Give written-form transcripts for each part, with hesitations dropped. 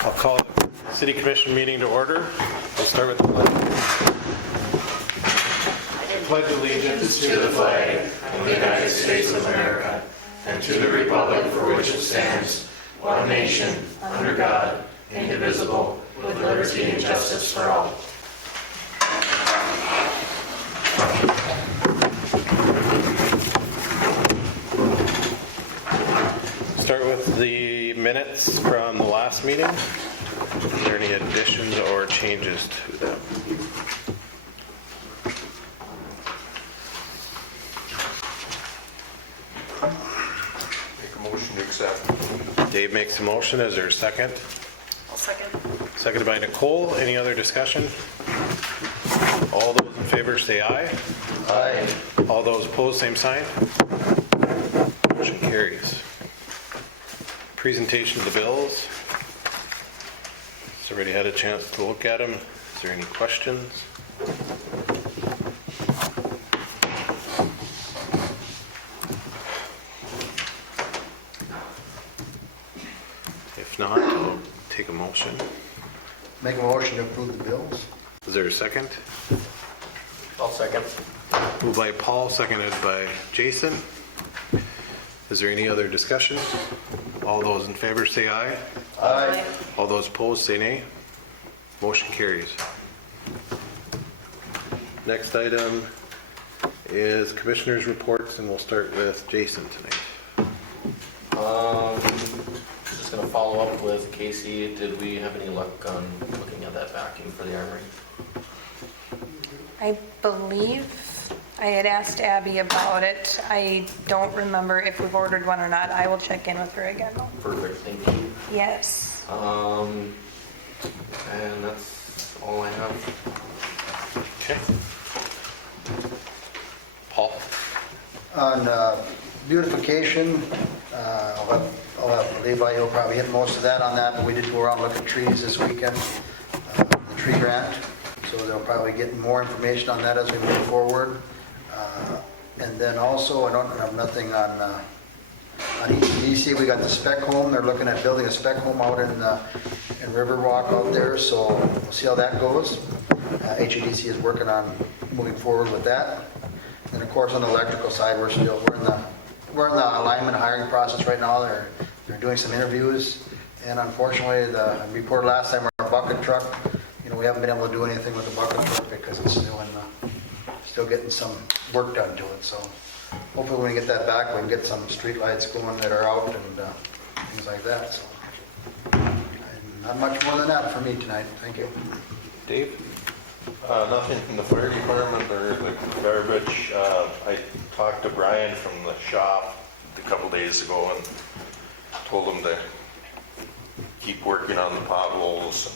I'll call the City Commission meeting to order. We'll start with the pledge. I pledge allegiance To the flag of the United States of America and to the republic for which it stands, one nation, under God, indivisible, with liberty and justice for all. Start with the minutes from the last meeting. Is there any additions or changes to them? Make a motion to accept. Dave makes a motion. Is there a second? I'll second. Seconded by Nicole. Any other discussion? All those in favor say aye. Aye. All those opposed, same sign. Motion carries. Presentation of the bills. Has everybody had a chance to look at them? Is there any questions? If not, I'll take a motion. Make a motion to approve the bills. Is there a second? I'll second. Moved by Paul, seconded by Jason. Is there any other discussion? All those in favor say aye. Aye. All those opposed say nay. Motion carries. Next item is commissioners' reports, and we'll start with Jason tonight. Just gonna follow up with Casey. Did we have any luck on looking at that vacuum for the armory? I believe I had asked Abby about it. I don't remember if we've ordered one or not. I will check in with her again though. Perfect, thank you. Yes. And that's all I have. Okay. Paul? On beautification, I'll have Levi, he'll probably hit most of that on that, but we did go around and look at trees this weekend, the tree grant, so they'll probably get more information on that as we move forward. And then also, I don't have nothing on HEDC. We got the spec home. They're looking at building a spec home out in Riverwalk out there, so we'll see how that goes. HEDC is working on moving forward with that. And of course, on the electrical side, we're in the alignment hiring process right now. They're doing some interviews, and unfortunately, I reported last time our bucket truck. We haven't been able to do anything with the bucket truck because it's still getting some work done to it. So hopefully, when we get that back, we can get some street lights going that are out and things like that. So not much more than that for me tonight. Thank you. Dave? Nothing from the fire department or the garbage. I talked to Brian from the shop a couple days ago and told him to keep working on the potholes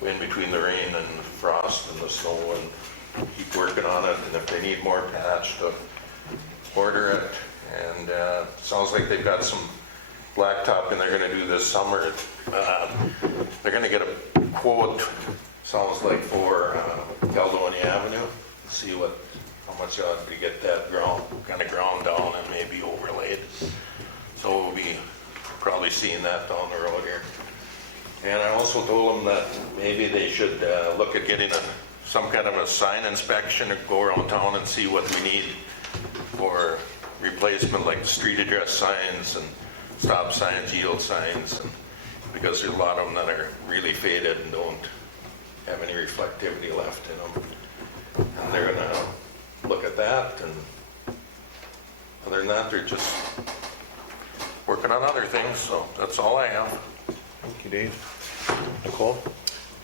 and in between the rain and the frost and the snow, and keep working on it. And if they need more patch, to order it. And sounds like they've got some blacktopping they're going to do this summer. They're going to get a quote, sounds like, for Caledonia Avenue. See how much it ought to get that kind of ground down and maybe overlaid. So we'll be probably seeing that down the road here. And I also told them that maybe they should look at getting some kind of a sign inspection and go around town and see what we need for replacement, like street address signs and stop signs, yield signs, and because there's a lot of them that are really faded and don't have any reflectivity left in them. And they're going to look at that, and other than that, they're just working on other things. So that's all I have. Thank you, Dave. Nicole?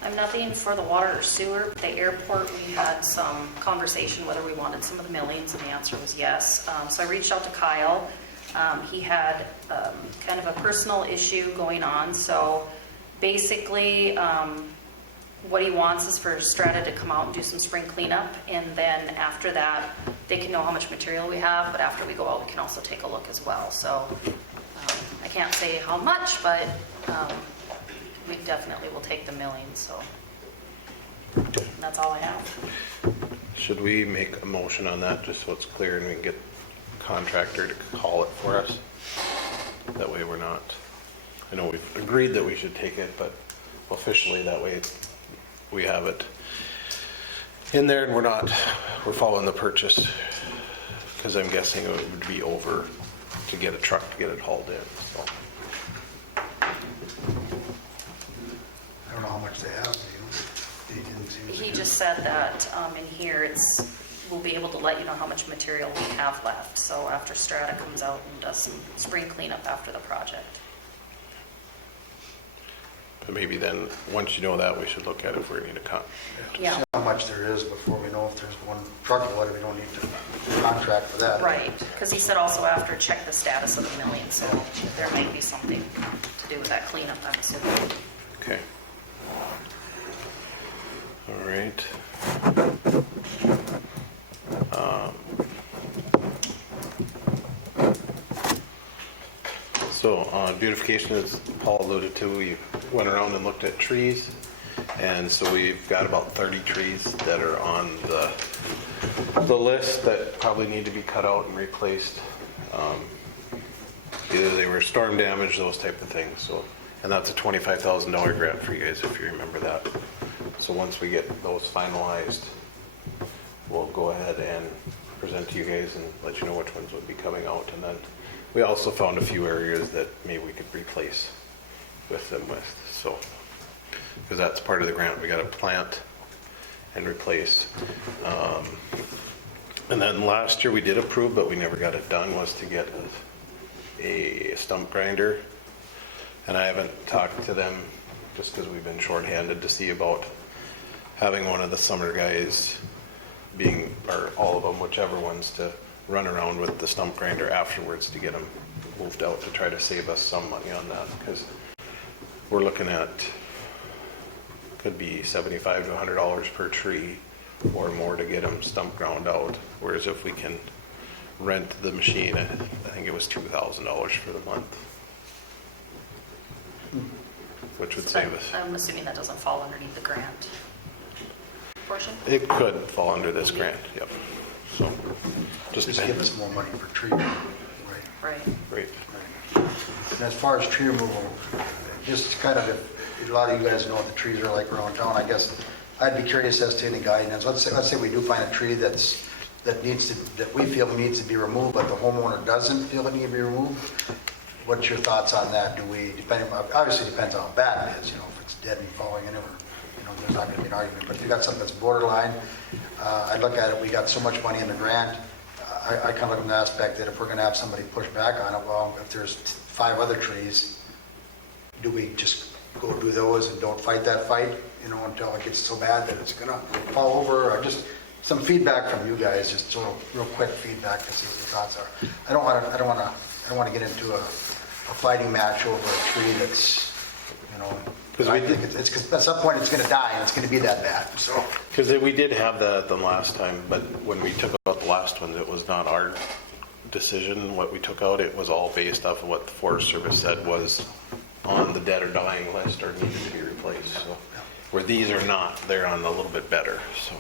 I'm nothing for the water or sewer. The airport, we had some conversation whether we wanted some of the millings, and the answer was yes. So I reached out to Kyle. He had kind of a personal issue going on. So basically, what he wants is for Strata to come out and do some spring cleanup, and then after that, they can know how much material we have, but after we go out, we can also take a look as well. So I can't say how much, but we definitely will take the milling, so that's all I have. Should we make a motion on that, just so it's clear and we can get a contractor to call it for us? That way we're not I know we've agreed that we should take it, but officially that way we have it in there and we're following the purchase. Because I'm guessing it would be over to get a truck to get it hauled in, so. I don't know how much they have, do you? They didn't seem to He do- just said that in here, we'll be able to let you know how much material we have left. So after Strata comes out and does some spring cleanup after the project. But maybe then, once you know that, we should look at if we're gonna need a Yeah, See how much there is before we know if there's one truckload, we don't need to contract for that. right. Because he said also after, check the status of the million. So there might be something to do with that cleanup, I'm assuming. Okay. All right. So on beautification, as Paul alluded to, we went around and looked at trees. And so we've got about 30 trees that are on the list that probably need to be cut out and replaced. Either they were storm damaged, those type of things. So, and that's a $25,000 grant for you guys, if you remember that. So once we get those finalized, we'll go ahead and present to you guys and let you know which ones would be coming out. And then we also found a few areas that maybe we could replace with them with, so. Because that's part of the grant, we got to plant and replace. And then last year we did approve, but we never got it done, was to get a stump grinder. And I haven't talked to them, just because we've been shorthanded, to see about having one of the summer guys being, or all of them, whichever ones, to run around with the stump grinder afterwards to get them moved out, to try to save us some money on that, because we're looking at, could be $75 to $100 per tree or more to get them stump ground out. Whereas if we can rent the machine, I think it was $2,000 for the month, which would save us. I'm assuming that doesn't fall underneath the grant portion? It could fall under this grant, yep. So, just Just give us more money for tree removal, right? Right. Great. And as far as tree removal, just kind of, if a lot of you guys know what the trees are like around town, I guess I'd be curious as to any guidance. Let's say we do find a tree that we feel needs to be removed, but the homeowner doesn't feel it needs to be removed. What's your thoughts on that? Obviously depends on how bad it is, if it's dead and falling in, or, there's not gonna be an argument. But if you got something that's borderline, I look at it, we got so much money in the grant. I kind of look from the aspect that if we're gonna have somebody push back on it, well, if there's 5 other trees, do we just go do those and don't fight that fight, until it gets so bad that it's gonna fall over? Or just some feedback from you guys, just sort of real quick feedback to see what your thoughts are. I don't want to get into a fighting match over a tree that's, Because I think it's at some point it's gonna die and it's gonna be that bad, so. Because we did have that the last time, but when we took out the last one, it was not our decision what we took out. It was all based off of what the Forest Service said was on the dead or dying list or needed to be replaced. So where these are not, they're on a little bit better. So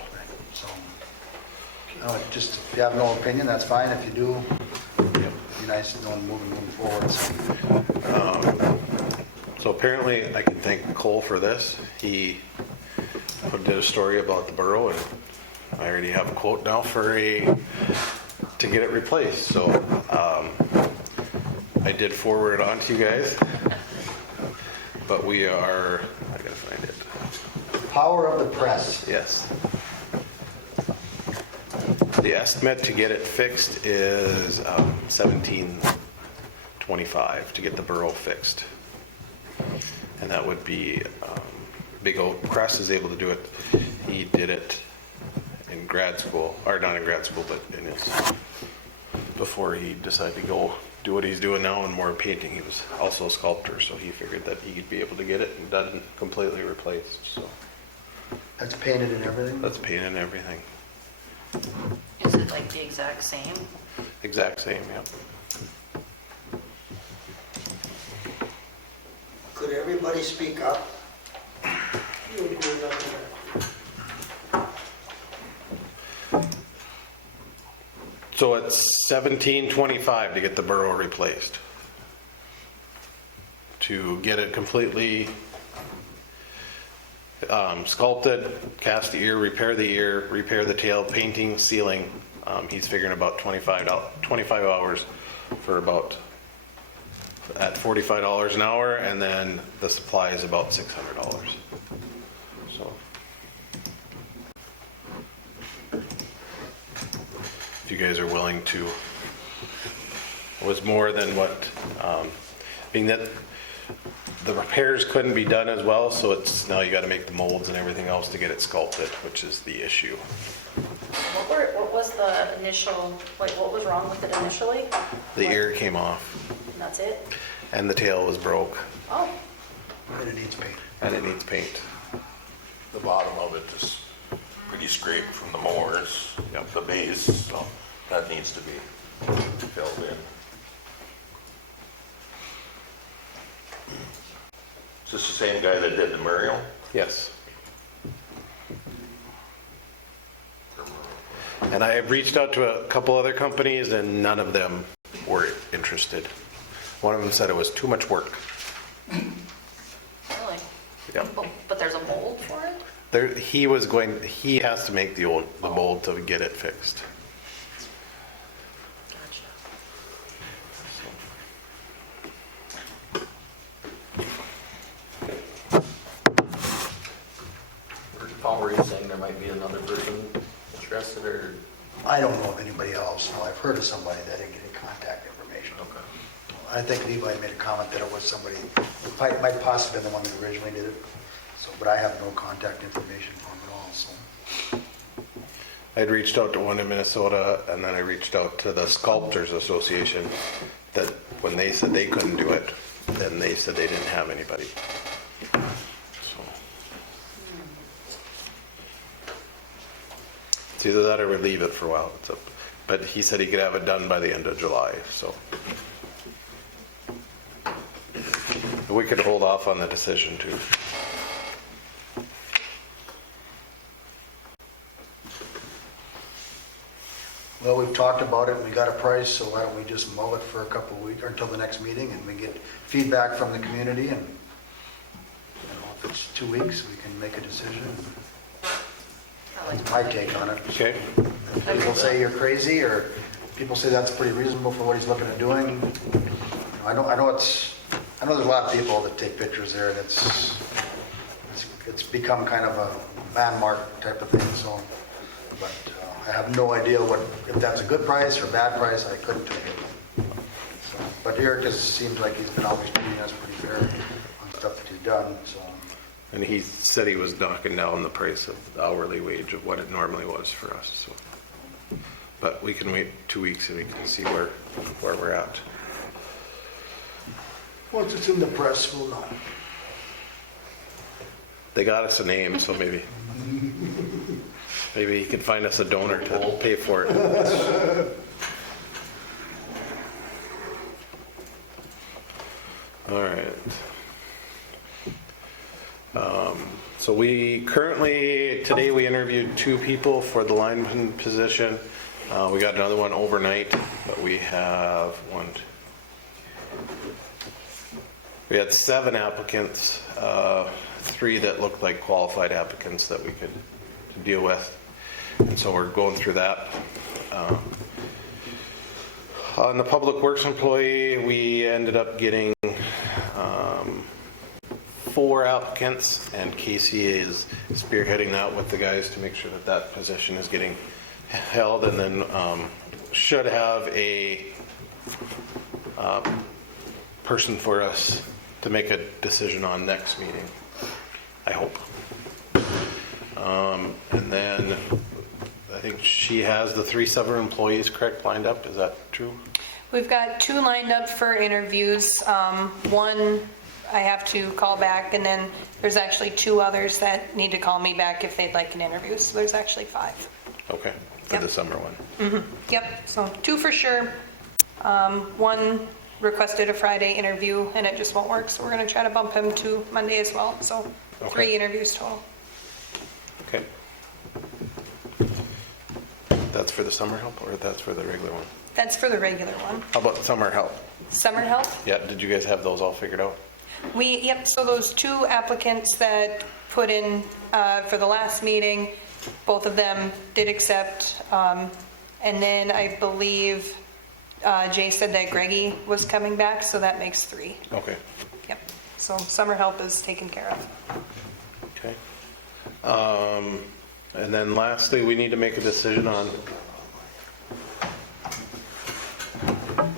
So, just if you have no opinion, that's fine. If you do, it'd be nice to know moving forward. So apparently I can thank Cole for this. He did a story about the borough, and I already have a quote now to get it replaced. So I did forward it on to you guys, but I gotta find it. Power of the press. Yes. The estimate to get it fixed is $17.25 to get the borough fixed. And that would be, Big Oak Crest is able to do it. He did it in grad school, or not in grad school, but before he decided to go do what he's doing now and more painting. He was also a sculptor, so he figured that he could be able to get it done completely replaced, so. That's painted and everything? That's painted and everything. Is it like the exact same? Exact same, yeah. Could everybody speak up? So it's $17.25 to get the borough replaced. to get it completely sculpted, cast the ear, repair the tail, painting, sealing. He's figuring about 25 hours for about at $45 an hour, and then the supply is about $600. So if you guys are willing to, it was more than what, being that the repairs couldn't be done as well, so it's now you got to make the molds and everything else to get it sculpted, which is the issue. What was the initial, like, what was wrong with it initially? The ear came off, And that's it? and the tail was broke, Oh, And it needs paint. and it needs paint. The bottom of it is pretty scraped from the mowers, Yep. the base, so that needs to be filled in. Is this the same guy that did the Muriel? Yes. And I have reached out to a couple other companies, and none of them were interested. One of them said it was too much work. really? Yep. But there's a mold for it? He has to make the mold to get it fixed. Gotcha. Paul, were you saying there might be another person interested, or? I don't know of anybody else. No, I've heard of somebody that didn't get any contact information. Okay. I think Levi made a comment that it was somebody, it might possibly been the one that originally did it. So, but I have no contact information for him at all, so. I'd reached out to one in Minnesota, and then I reached out to the Sculptors Association, that when they said they couldn't do it, then they said they didn't have anybody. So it's either that or we leave it for a while. But he said he could have it done by the end of July, so. We could hold off on the decision too. Well, we've talked about it, and we got a price, so why don't we just mull it for a couple of weeks, or until the next meeting, and we get feedback from the community, and, if it's 2 weeks, we can make a decision. That's my take on it. Okay. People say you're crazy, or people say that's pretty reasonable for what he's looking at doing. I know there's a lot of people that take pictures there, and it's become kind of a landmark type of thing, so, but I have no idea if that's a good price or a bad price. I couldn't tell you. So, but Eric just seems like he's been always treating us pretty fair on stuff that he's done, so. And he said he was knocking down the price of the hourly wage of what it normally was for us, so. But we can wait 2 weeks and we can see where we're at. Once it's in the press, we'll know. They got us a name, so maybe he could find us a donor to pay for it. All right. So today we interviewed 2 people for the lineman position. We got another one overnight, but we have we had 7 applicants, 3 that looked like qualified applicants that we could deal with. And so we're going through that. On the public works employee, we ended up getting 4 applicants, and Casey is spearheading that with the guys to make sure that position is getting held, and then should have a person for us to make a decision on next meeting, I hope. And then I think she has the 3 summer employees, correct, lined up. Is that true? We've got 2 lined up for interviews. One I have to call back, and then there's actually 2 others that need to call me back if they'd like an interview. So there's actually 5. Okay, for Yep. the summer one. Yep, so 2 for sure. One requested a Friday interview, and it just won't work, so we're going to try to bump him to Monday as well. So 3 Okay. interviews total. Okay. That's for the summer help, or that's for the regular one? That's for the regular one. How about summer help? Summer help? Yeah, did you guys have those all figured out? Yep, so those 2 applicants that put in for the last meeting, both of them did accept. And then I believe Jay said that Greggy was coming back, so that makes 3. Okay. Yep, so summer help is taken care of. Okay. And then lastly, we need to make a decision on,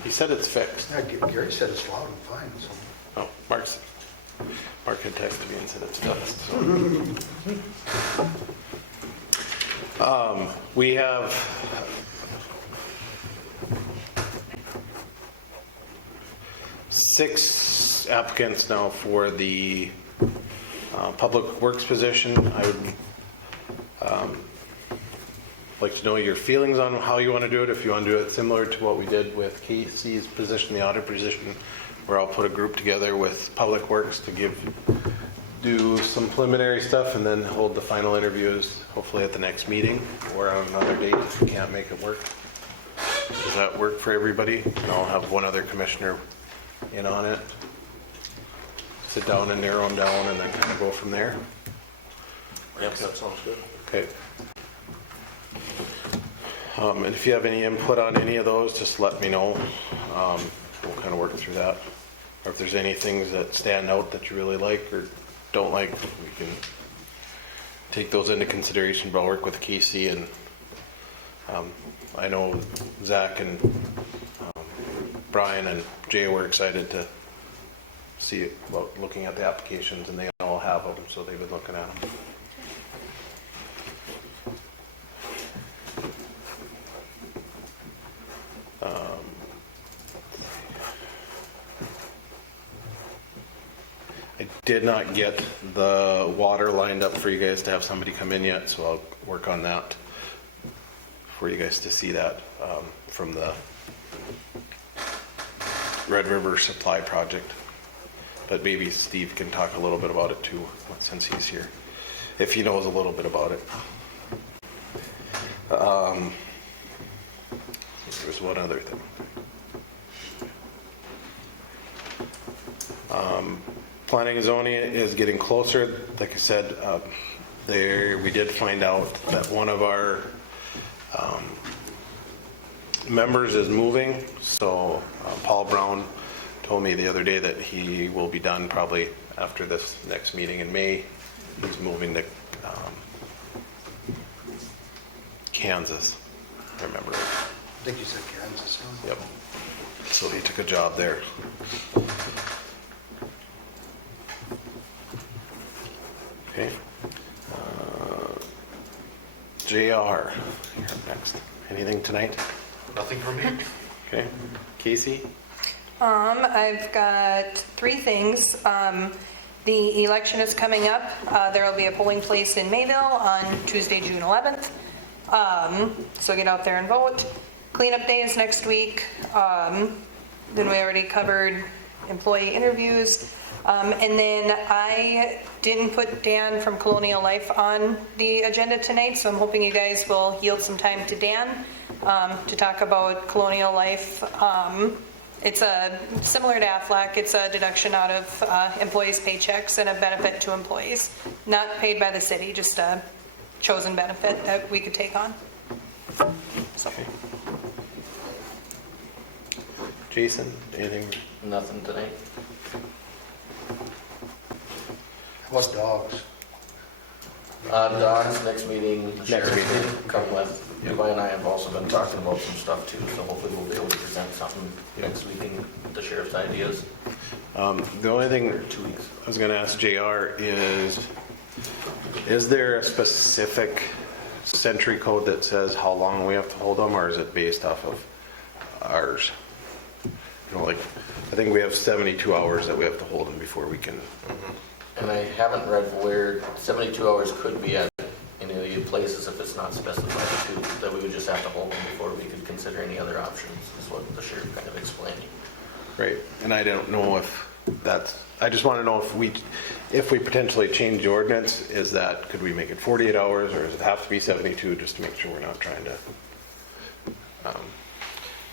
he said it's fixed. Yeah, Gary said it's loud and fine, so. Oh, Mark had texted me and said it's fixed. So. We have six applicants now for the Public Works position. I would like to know your feelings on how you want to do it. If you want to do it similar to what we did with Casey's position, the audit position, where I'll put a group together with Public Works to do some preliminary stuff and then hold the final interviews hopefully at the next meeting or on another date if we can't make it work. Does that work for everybody? And I'll have one other commissioner in on it. Sit down and narrow them down and then kind of go from there. Yep, that sounds good. Okay. And if you have any input on any of those, just let me know. We'll kind of work through that. Or if there's any things that stand out that you really like or don't like, we can take those into consideration. But I'll work with Casey, and I know Zach and Brian and Jay were excited to see about looking at the applications, and they all have them, so they've been looking at them. I did not get the water lined up for you guys to have somebody come in yet, so I'll work on that for you guys to see that from the Red River Supply Project. But maybe Steve can talk a little bit about it too, since he's here, if he knows a little bit about it. There's one other thing. Planning and zoning is getting closer. Like I said, we did find out that one of our members is moving. So Paul Brown told me the other day that he will be done probably after this next meeting in May. He's moving to Kansas, I remember. I think you said Kansas. Huh? Yep. So he took a job there. Okay. JR, you're up next. Anything tonight? Nothing from me. Okay. Casey? I've got 3 things. The election is coming up. There will be a polling place in Mayville on Tuesday, June 11th. So get out there and vote. Cleanup day is next week. Then we already covered employee interviews. And then I didn't put Dan from Colonial Life on the agenda tonight, so I'm hoping you guys will yield some time to Dan to talk about Colonial Life. It's similar to AFLAC. It's a deduction out of employees' paychecks and a benefit to employees. Not paid by the city, just a chosen benefit that we could take on. So. Okay. Jason, anything? Nothing tonight. What's dogs? Dogs, next meeting, the Next sheriff meeting. will come with. Levi and I have also been talking about some stuff too, so hopefully we'll be able to present something next meeting with the sheriff's ideas. The only thing Or 2 weeks. I was going to ask JR is there a specific century code that says how long we have to hold them, or is it based off of ours? You know, like, I think we have 72 hours that we have to hold them before we can. And I haven't read where 72 hours could be at any of the places if it's not specified too, that we would just have to hold them before we could consider any other options, is what the sheriff kind of explained. Right, and I don't know if I just want to know if we potentially change the ordinance, could we make it 48 hours, or does it have to be 72, just to make sure we're not trying to.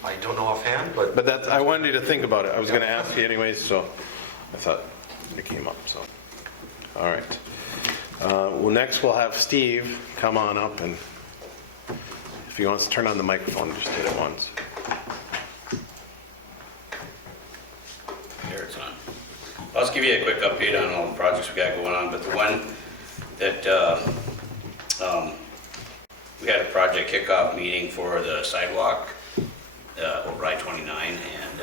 I don't know offhand, but But I wanted you to think about it. I was going to ask you anyways, so I thought it came up, so. All right. Well, next we'll have Steve come on up, and if he wants to turn on the microphone, just hit it once. There it's on. I'll just give you a quick update on all the projects we got going on, but the one that we had a project kickoff meeting for the sidewalk over I-29, and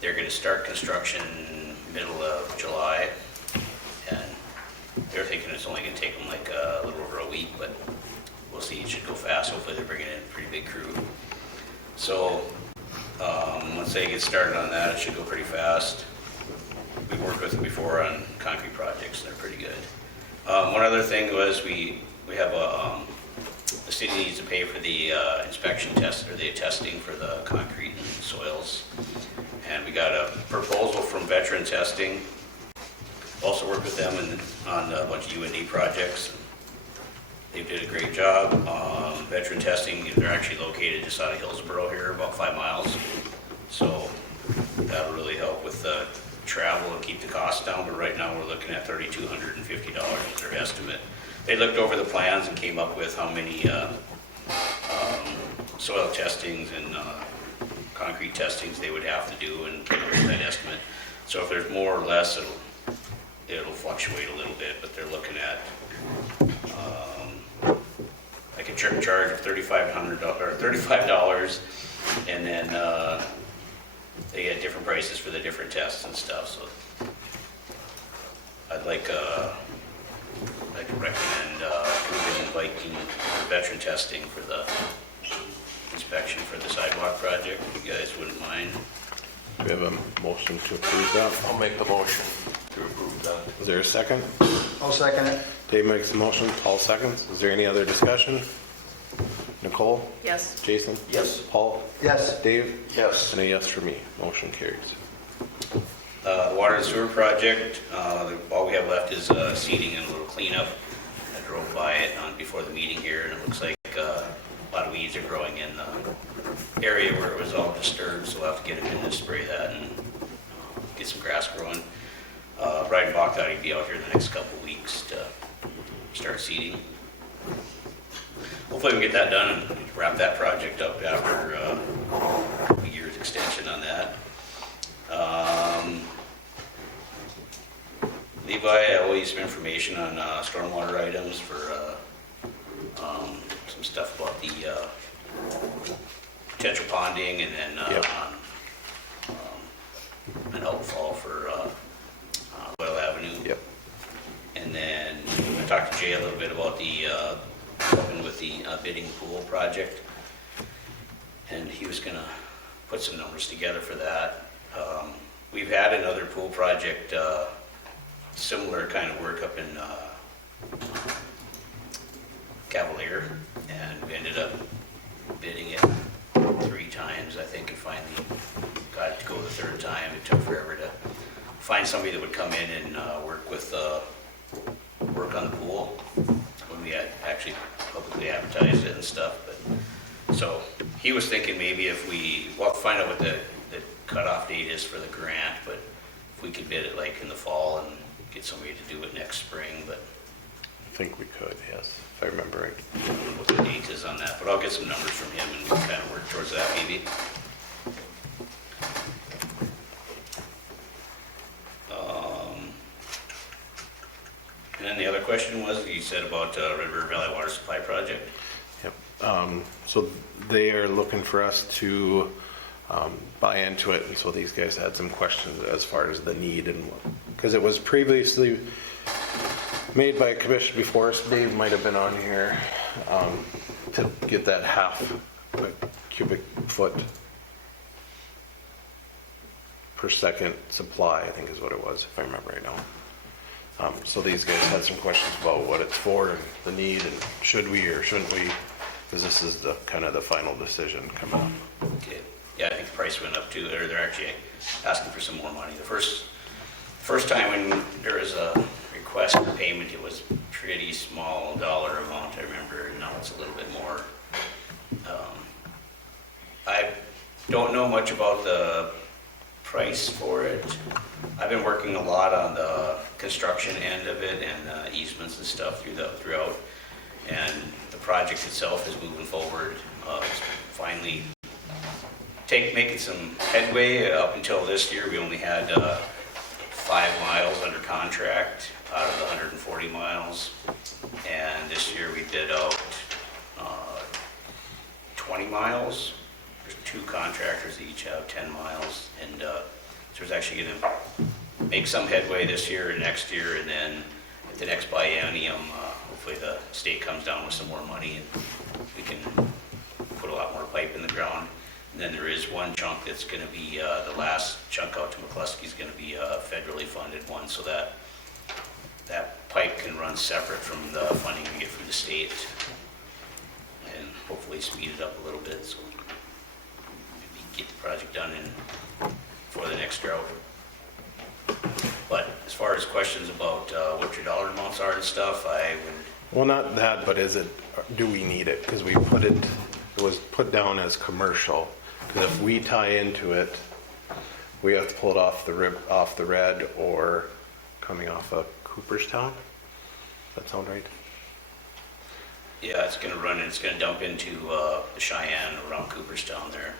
they're going to start construction middle of July, and they're thinking it's only going to take them like a little over a week, but we'll see. It should go fast. Hopefully they're bringing in a pretty big crew. So once they get started on that, it should go pretty fast. We've worked with them before on concrete projects, and they're pretty good. One other thing was we have the city needs to pay for the inspection test, or the testing for the concrete and soils. And we got a proposal from Veteran Testing. Also worked with them on a bunch of UND projects. They did a great job. Veteran Testing, they're actually located just out of Hillsboro here, about 5 miles. So that'll really help with travel and keep the costs down. But right now we're looking at $3,250 as their estimate. They looked over the plans and came up with how many soil testings and concrete testings they would have to do, and came up with that estimate. So if there's more or less, it'll fluctuate a little bit, but they're looking at like a charge of $35, and then they get different prices for the different tests and stuff. So I'd like to recommend inviting Veteran Testing for the inspection for the sidewalk project, if you guys wouldn't mind. Do we have a motion to approve that? I'll make the motion to approve that. Is there a second? I'll second it. Dave makes the motion, Paul seconds. Is there any other discussion? Nicole? Yes. Jason? Yes. Paul? Yes. Dave? Yes. And a yes for me. Motion carries. The water and sewer project, all we have left is seeding and a little cleanup. I drove by it before the meeting here, and it looks like a lot of weeds are growing in the area where it was all disturbed, so we'll have to get him in to spray that and get some grass growing. Brian Bach thought he'd be out here in the next couple of weeks to start seeding. Hopefully we get that done and wrap that project up after a year's extension on that. Levi, I owe you some information on stormwater items for some stuff about the potential ponding, and then Yep. an outfall for Oil Avenue. Yep. And then I talked to Jay a little bit about helping with the bidding pool project, and he was gonna put some numbers together for that. We've had another pool project, similar kind of work up in Cavalier, and we ended up bidding it 3 times, I think, and finally got it to go the 3rd time. It took forever to find somebody that would come in and work on the pool when we had actually publicly advertised it and stuff. But so he was thinking maybe if we'll find out what the cutoff date is for the grant, but if we could bid it like in the fall and get somebody to do it next spring. But I think we could, yes, if I remember right. I don't know what the date is on that, but I'll get some numbers from him and we can kind of work towards that maybe. And then the other question was, you said about River Valley Water Supply Project. Yep. So they are looking for us to buy into it, and so these guys had some questions as far as the need, and because it was previously made by a commission before us. Dave might have been on here to get that half a cubic foot per second supply, I think is what it was, if I remember right now. So these guys had some questions about what it's for and the need, and should we or shouldn't we, because this is the kind of the final decision coming up. Okay. Yeah, I think the price went up too, or they're actually asking for some more money. The first time when there was a request for payment, it was pretty small dollar amount, I remember. Now it's a little bit more. I don't know much about the price for it. I've been working a lot on the construction end of it and easements and stuff throughout. And the project itself is moving forward. It's finally making some headway. Up until this year, we only had 5 miles under contract out of the 140 miles. And this year we did out 20 miles. There's 2 contractors that each have 10 miles. And so it's actually going to make some headway this year and next year. And then at the next biennium, hopefully the state comes down with some more money and we can put a lot more pipe in the ground. And then there is one chunk that's going to be, the last chunk out to McCluskey is going to be a federally funded one, so that pipe can run separate from the funding we get from the state, and hopefully speed it up a little bit, so maybe get the project done for the next drought. But as far as questions about what your dollar amounts are and stuff, I would... Well, not that, but do we need it? Because it was put down as commercial. Because if we tie into it, we have to pull it off the red or coming off of Cooperstown. Does that sound right? Yeah, it's going to run and it's going to dump into the Cheyenne around Cooperstown there.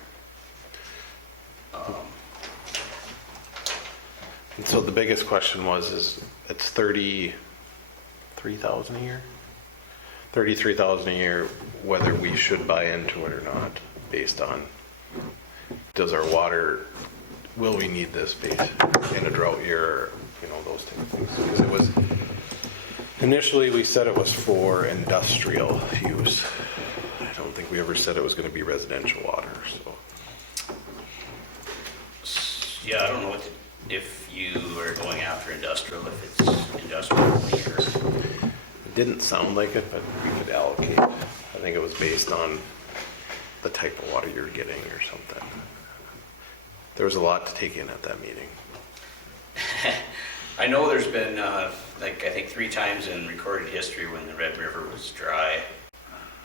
And so the biggest question is it's 33,000 a year? 33,000 a year, whether we should buy into it or not, based on, will we need this space in a drought year, those type of things. Because it was, initially we said it was for industrial use. I don't think we ever said it was going to be residential water, so. Yeah, I don't know if you are going after industrial, if it's industrial only or... It didn't sound like it, but we could allocate. I think it was based on the type of water you're getting or something. There was a lot to take in at that meeting. I know there's been, I think 3 times in recorded history when the Red River was dry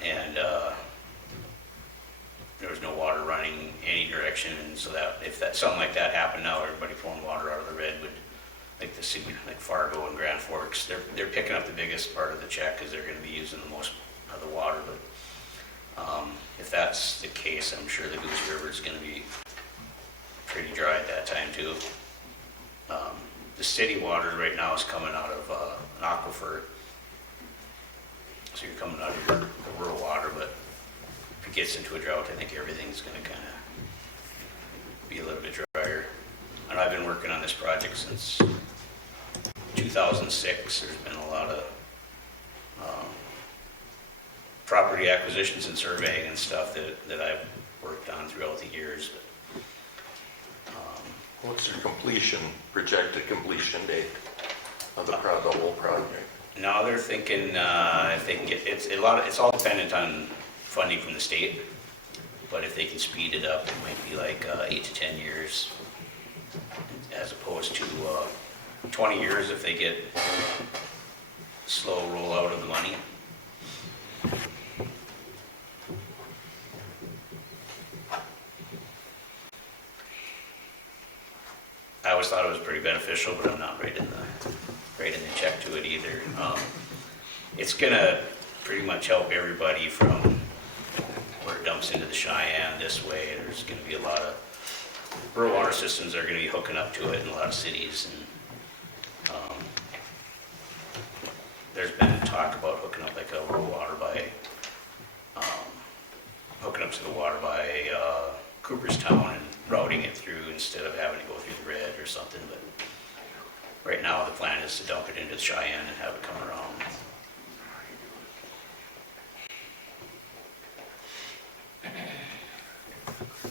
and there was no water running any direction. And so that if something like that happened now, everybody pulling water out of the red would, like the city, like Fargo and Grand Forks, they're picking up the biggest part of the check because they're going to be using the most of the water. But if that's the case, I'm sure the Goose River is going to be pretty dry at that time too. The city water right now is coming out of an aquifer, so you're coming out of the rural water. But if it gets into a drought, I think everything's going to kind of be a little bit drier. And I've been working on this project since 2006. There's been a lot of property acquisitions and surveying and stuff that I've worked on throughout the years. But, what's your projected completion date of the whole project? now they're thinking if they can get it's all dependent on funding from the state. But if they can speed it up, it might be like 8 to 10 years, as opposed to 20 years if they get slow rollout of the money. I always thought it was pretty beneficial, but I'm not writing the check to it either. It's gonna pretty much help everybody from where it dumps into the Cheyenne this way. There's gonna be a lot of rural water systems that are gonna be hooking up to it in a lot of cities, and there's been talk about hooking up like a rural water by hooking up to the water by Cooperstown and routing it through instead of having to go through the red or something. But right now the plan is to dump it into the Cheyenne and have it come around.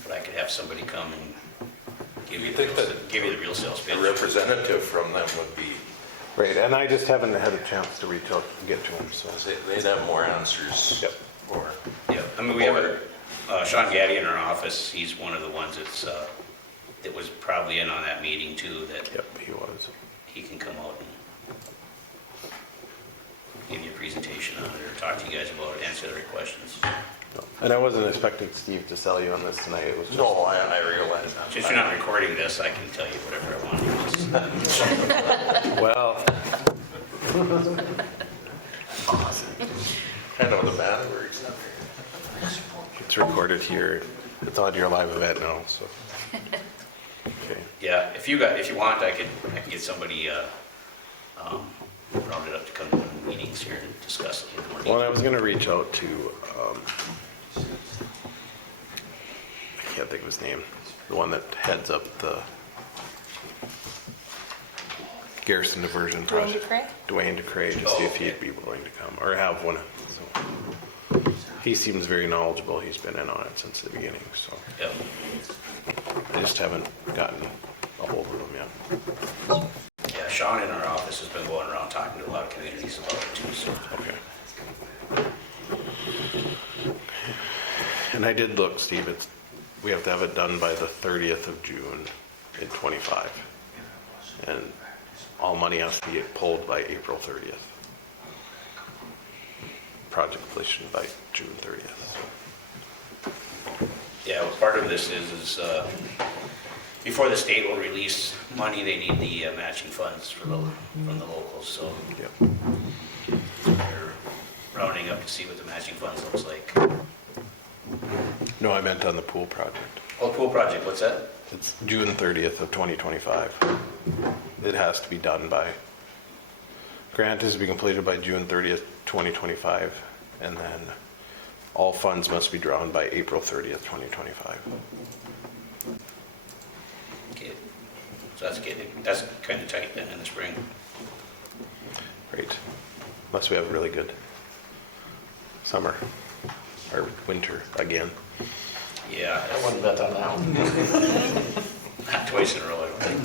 But I could have somebody come and give you the real sales pitch. A representative from them would be, Right, and I just haven't had a chance to reach out and get to them, so. they'd have more answers. Yep. Yeah, I mean, we have Sean Gaddy in our office. He's one of the ones that was probably in on that meeting too, that Yep, he was. he can come out and give you a presentation on it or talk to you guys about it, answer their questions. Yep. And I wasn't expecting Steve to sell you on this tonight, it was just. No, I realize that. Since you're not recording this, I can tell you whatever I want. Well, I know the bad words. it's recorded here, it's on your live event now, so. Okay. Yeah, if you want, I can get somebody rounded up to come to the meetings here and discuss it in more Well, detail. I was gonna reach out to, I can't think of his name, the one that heads up the Garrison Diversion Project. Dwayne DeCray, just see if he'd be willing to come, or have one, so. He seems very knowledgeable, he's been in on it since the beginning, so. Yep. I just haven't gotten a hold of him yet. Yeah, Sean in our office has been going around talking to a lot of communities about it too, so. Okay. And I did look, Steve, we have to have it done by the 30th of June in '25. And all money has to be pulled by April 30th. Project completion by June 30th. Yeah, well, part of this is before the state will release money, they need the matching funds from the locals, so Yep. they're rounding up to see what the matching funds looks like. No, I meant on the pool project. Oh, pool project, what's that? It's June 30th of 2025. It has to be done by, grant is to be completed by June 30th, 2025, and then all funds must be drawn by April 30th, 2025. Okay, so that's kind of tight then in the spring. Great. Unless we have a really good summer or winter again. Yeah, I wouldn't bet on that one. not twice in a row, I don't think.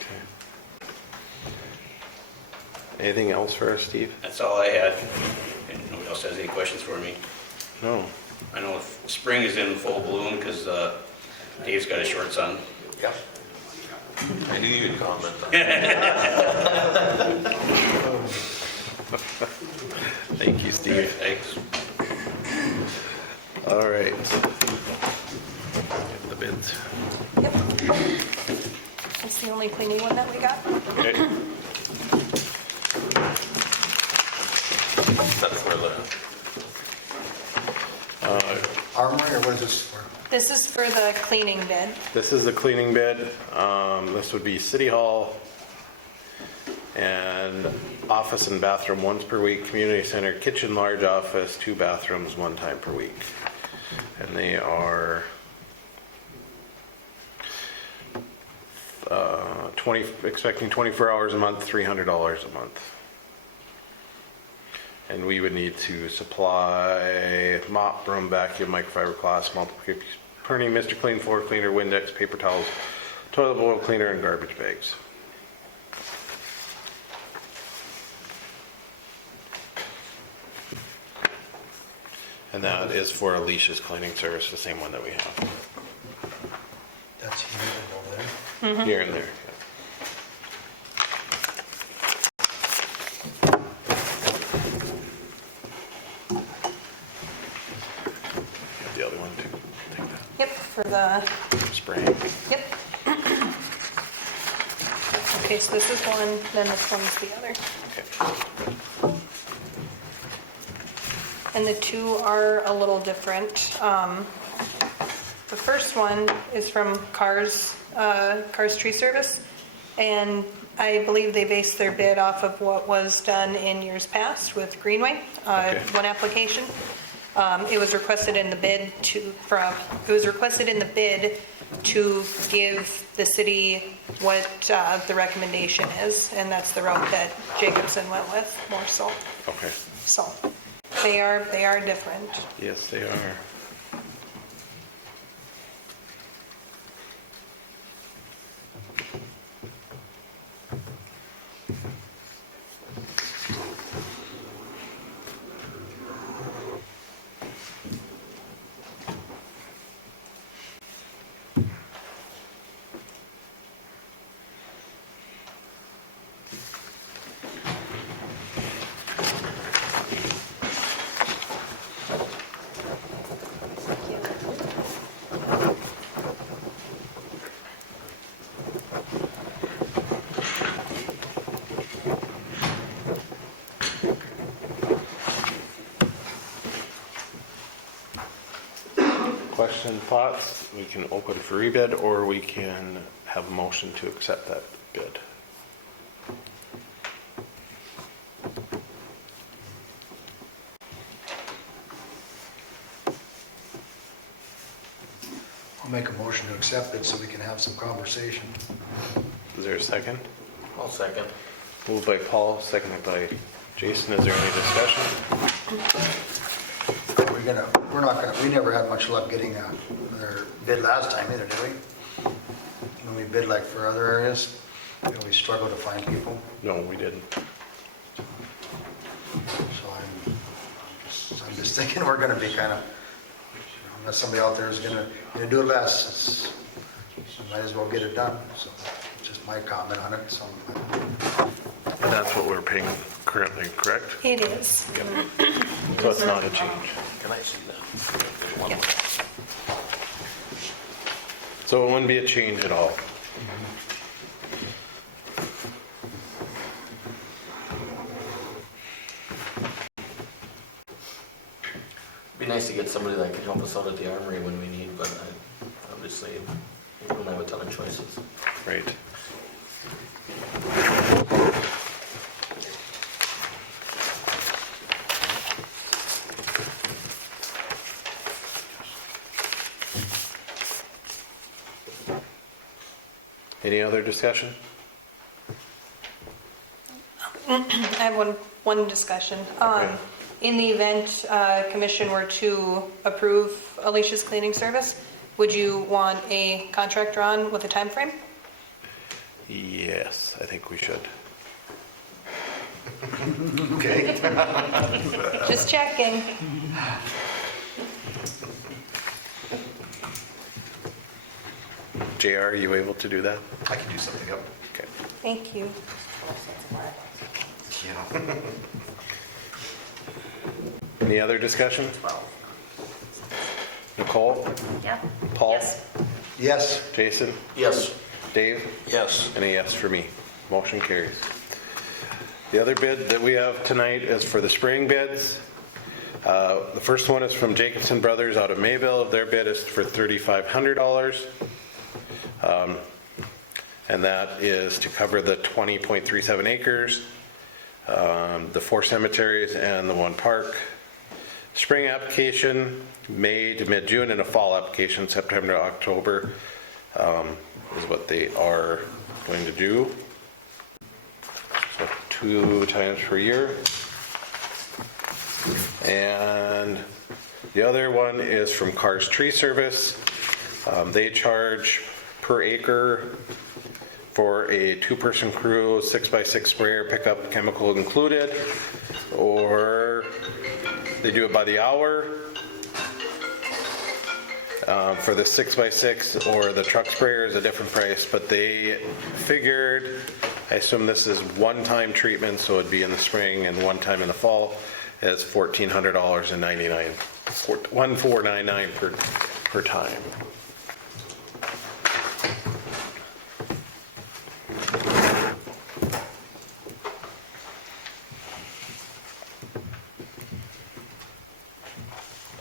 Okay. Anything else for us, Steve? That's all I had. And nobody else has any questions for me? No. I know spring is in full bloom because Dave's got a short son. Yeah. I knew you'd comment on that. Thank you, Steve. Thanks. All right. Get the bids. Yep. That's the only cleaning one that we got. Okay. That's where the Armory, or what is this for? This is for the cleaning bid. This is the cleaning bid. This would be City Hall and office and bathroom once per week, community center, kitchen, large office, 2 bathrooms, 1 time per week. And they are expecting 24 hours a month, $300 a month. And we would need to supply mop, broom, vacuum, microfiber cloths, multiple pruning, Mr. Clean floor cleaner, Windex, paper towels, toilet bowl cleaner, and garbage bags. And that is for Alicia's cleaning service, the same one that we have. That's here and over there. Here and there. Get the other one too. Take Yep, for the, that. Spraying. yep. Okay, so this is one, then this one's the other. Okay. And the two are a little different. The first one is from Cars Tree Service, and I believe they based their bid off of what was done in years past with Greenway, Okay. one application. It was requested in the bid to give the city what the recommendation is, and that's the route that Jacobson went with more so. Okay. So they are different. Yes, they are. discussion and thoughts, we can open for rebid, or we can have a motion to accept that bid. I'll make a motion to accept it so we can have some conversation. Is there a second? I'll second. Moved by Paul, seconded by Jason. Is there any discussion? We never had much luck getting their bid last time either, did we? When we bid like for other areas, we struggled to find people. No, we didn't. So I'm just thinking we're gonna be kind of, unless somebody out there is gonna do it less, we might as well get it done. So just my comment on it. So And that's what we're paying currently, correct? It is. Yep. So it's not a change. Can I see that? Yeah. So it wouldn't be a change at all. Be nice to get somebody that can help us out at the armory when we need, but obviously we don't have a ton of choices. Right. Any other discussion? I have one discussion. Okay. In the event commission were to approve Alicia's cleaning service, would you want a contract drawn with a time frame? Yes, I think we should. okay. Just checking. JR, are you able to do that? I can do something up. Okay. Thank you. Any other discussion? Nicole? Yeah? Paul? Yes. Yes. Jason? Yes. Dave? Yes. And a yes for me. Motion carries. The other bid that we have tonight is for the spraying bids. The first one is from Jacobson Brothers out of Mayville. Their bid is for $3,500. And that is to cover the 20.37 acres, the 4 cemeteries and the 1 park. Spring application, May to mid-June, and a fall application, September to October, is what they are going to do. So 2 times per year. And the other one is from Cars Tree Service. They charge per acre for a 2-person crew, 6x6 sprayer, pickup, chemical included, or they do it by the hour. For the 6x6 or the truck sprayer is a different price, but they figured, I assume this is one-time treatment, so it'd be in the spring and one time in the fall, is $1,400.99, $1,499 per time.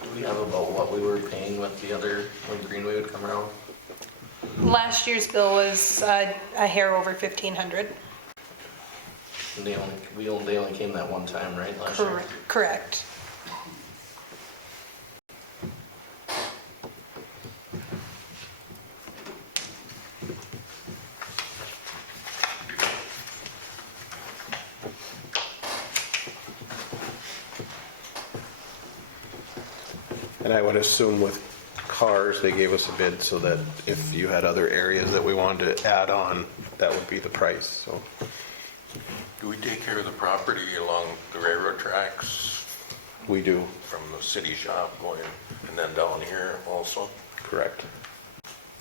Do we have about what we were paying with the other, when Greenway would come around? Last year's bill was a hair over 1,500. And they only came that one time, right, last year? Correct. And I would assume with cars, they gave us a bid so that if you had other areas that we wanted to add on, that would be the price, so. Do we take care of the property along the railroad tracks We do, from the city shop going and then down here also? correct.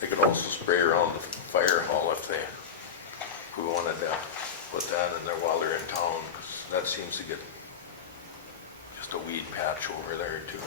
They could also spray around the fire hall if we wanted to put that in there while they're in town, 'cause that seems to get just a weed patch over there too.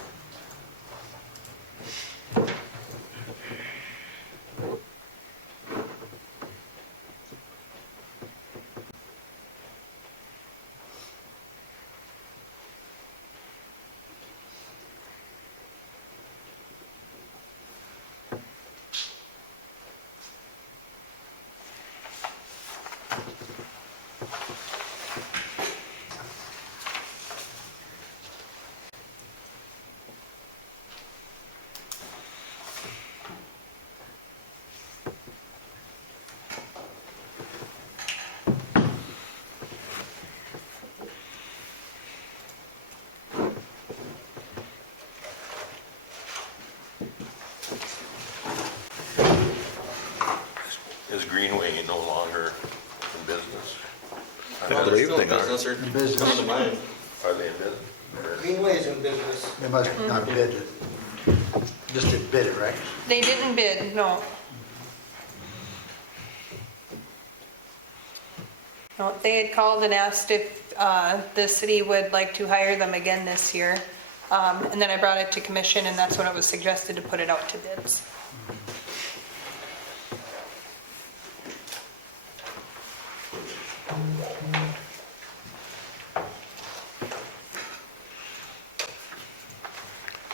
I believe Still they in are. business or In business. coming to mind? Are they in business? Greenway's in business. They must not bid it. Just did bid it, right? They didn't bid, no. No, they had called and asked if the city would like to hire them again this year. And then I brought it to commission, and that's when it was suggested to put it out to bids.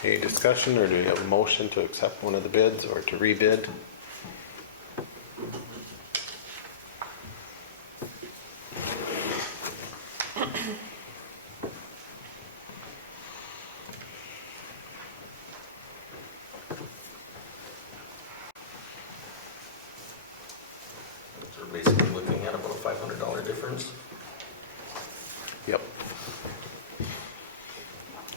Any discussion, or do you have a motion to accept one of the bids or to rebid? So we're basically looking at about a $500 difference. Yep.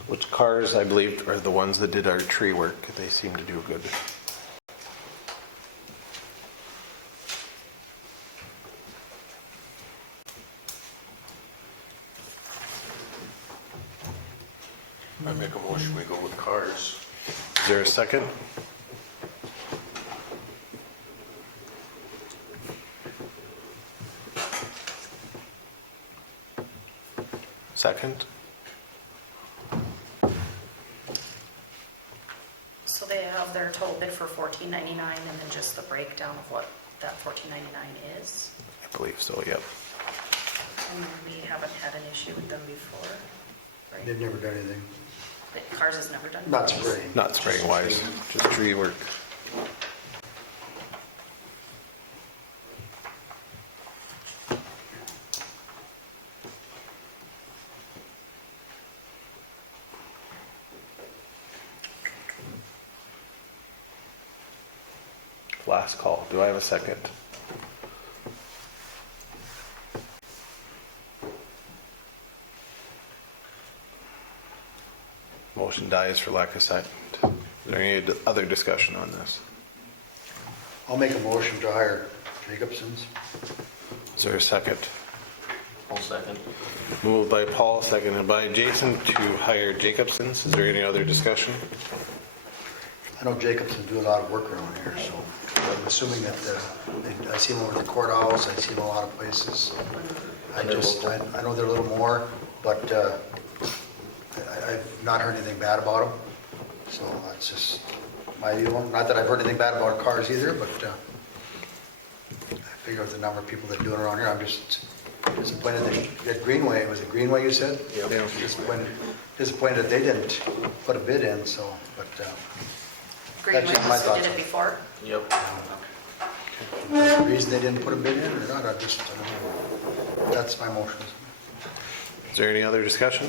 Which cars, I believe, are the ones that did our tree work. They seem to do good. I make a motion, we go with cars. Is there a second? Second? So they have their total bid for $14.99 and then just the breakdown of what that $14.99 is. I believe so, yep. And we haven't had an issue with them before, right? They've never done anything. The Cars has never done. Not these. spraying. Not spraying wise, just tree work. Last call. Do I have a second? Motion dies for lack of second. Is there any other discussion on this? I'll make a motion to hire Jacobson's. Is there a second? Whole second. Moved by Paul, seconded by Jason to hire Jacobson's. Is there any other discussion? I know Jacobson's do a lot of work around here, so I'm assuming that I see them over at the courthouse, I see them a lot of places. I know they're a little more, but I've not heard anything bad about them. So that's just my view. Not that I've heard anything bad about cars either, but I figure with the number of people that do it around here, I'm just disappointed that Greenway, was it Greenway you said? Yep. Yeah. Disappointed that they didn't put a bid in, so, but Greenway That's just my also did thoughts. it before. Yep. the reason they didn't put a bid in or not, I don't know. That's my motion. Is there any other discussion?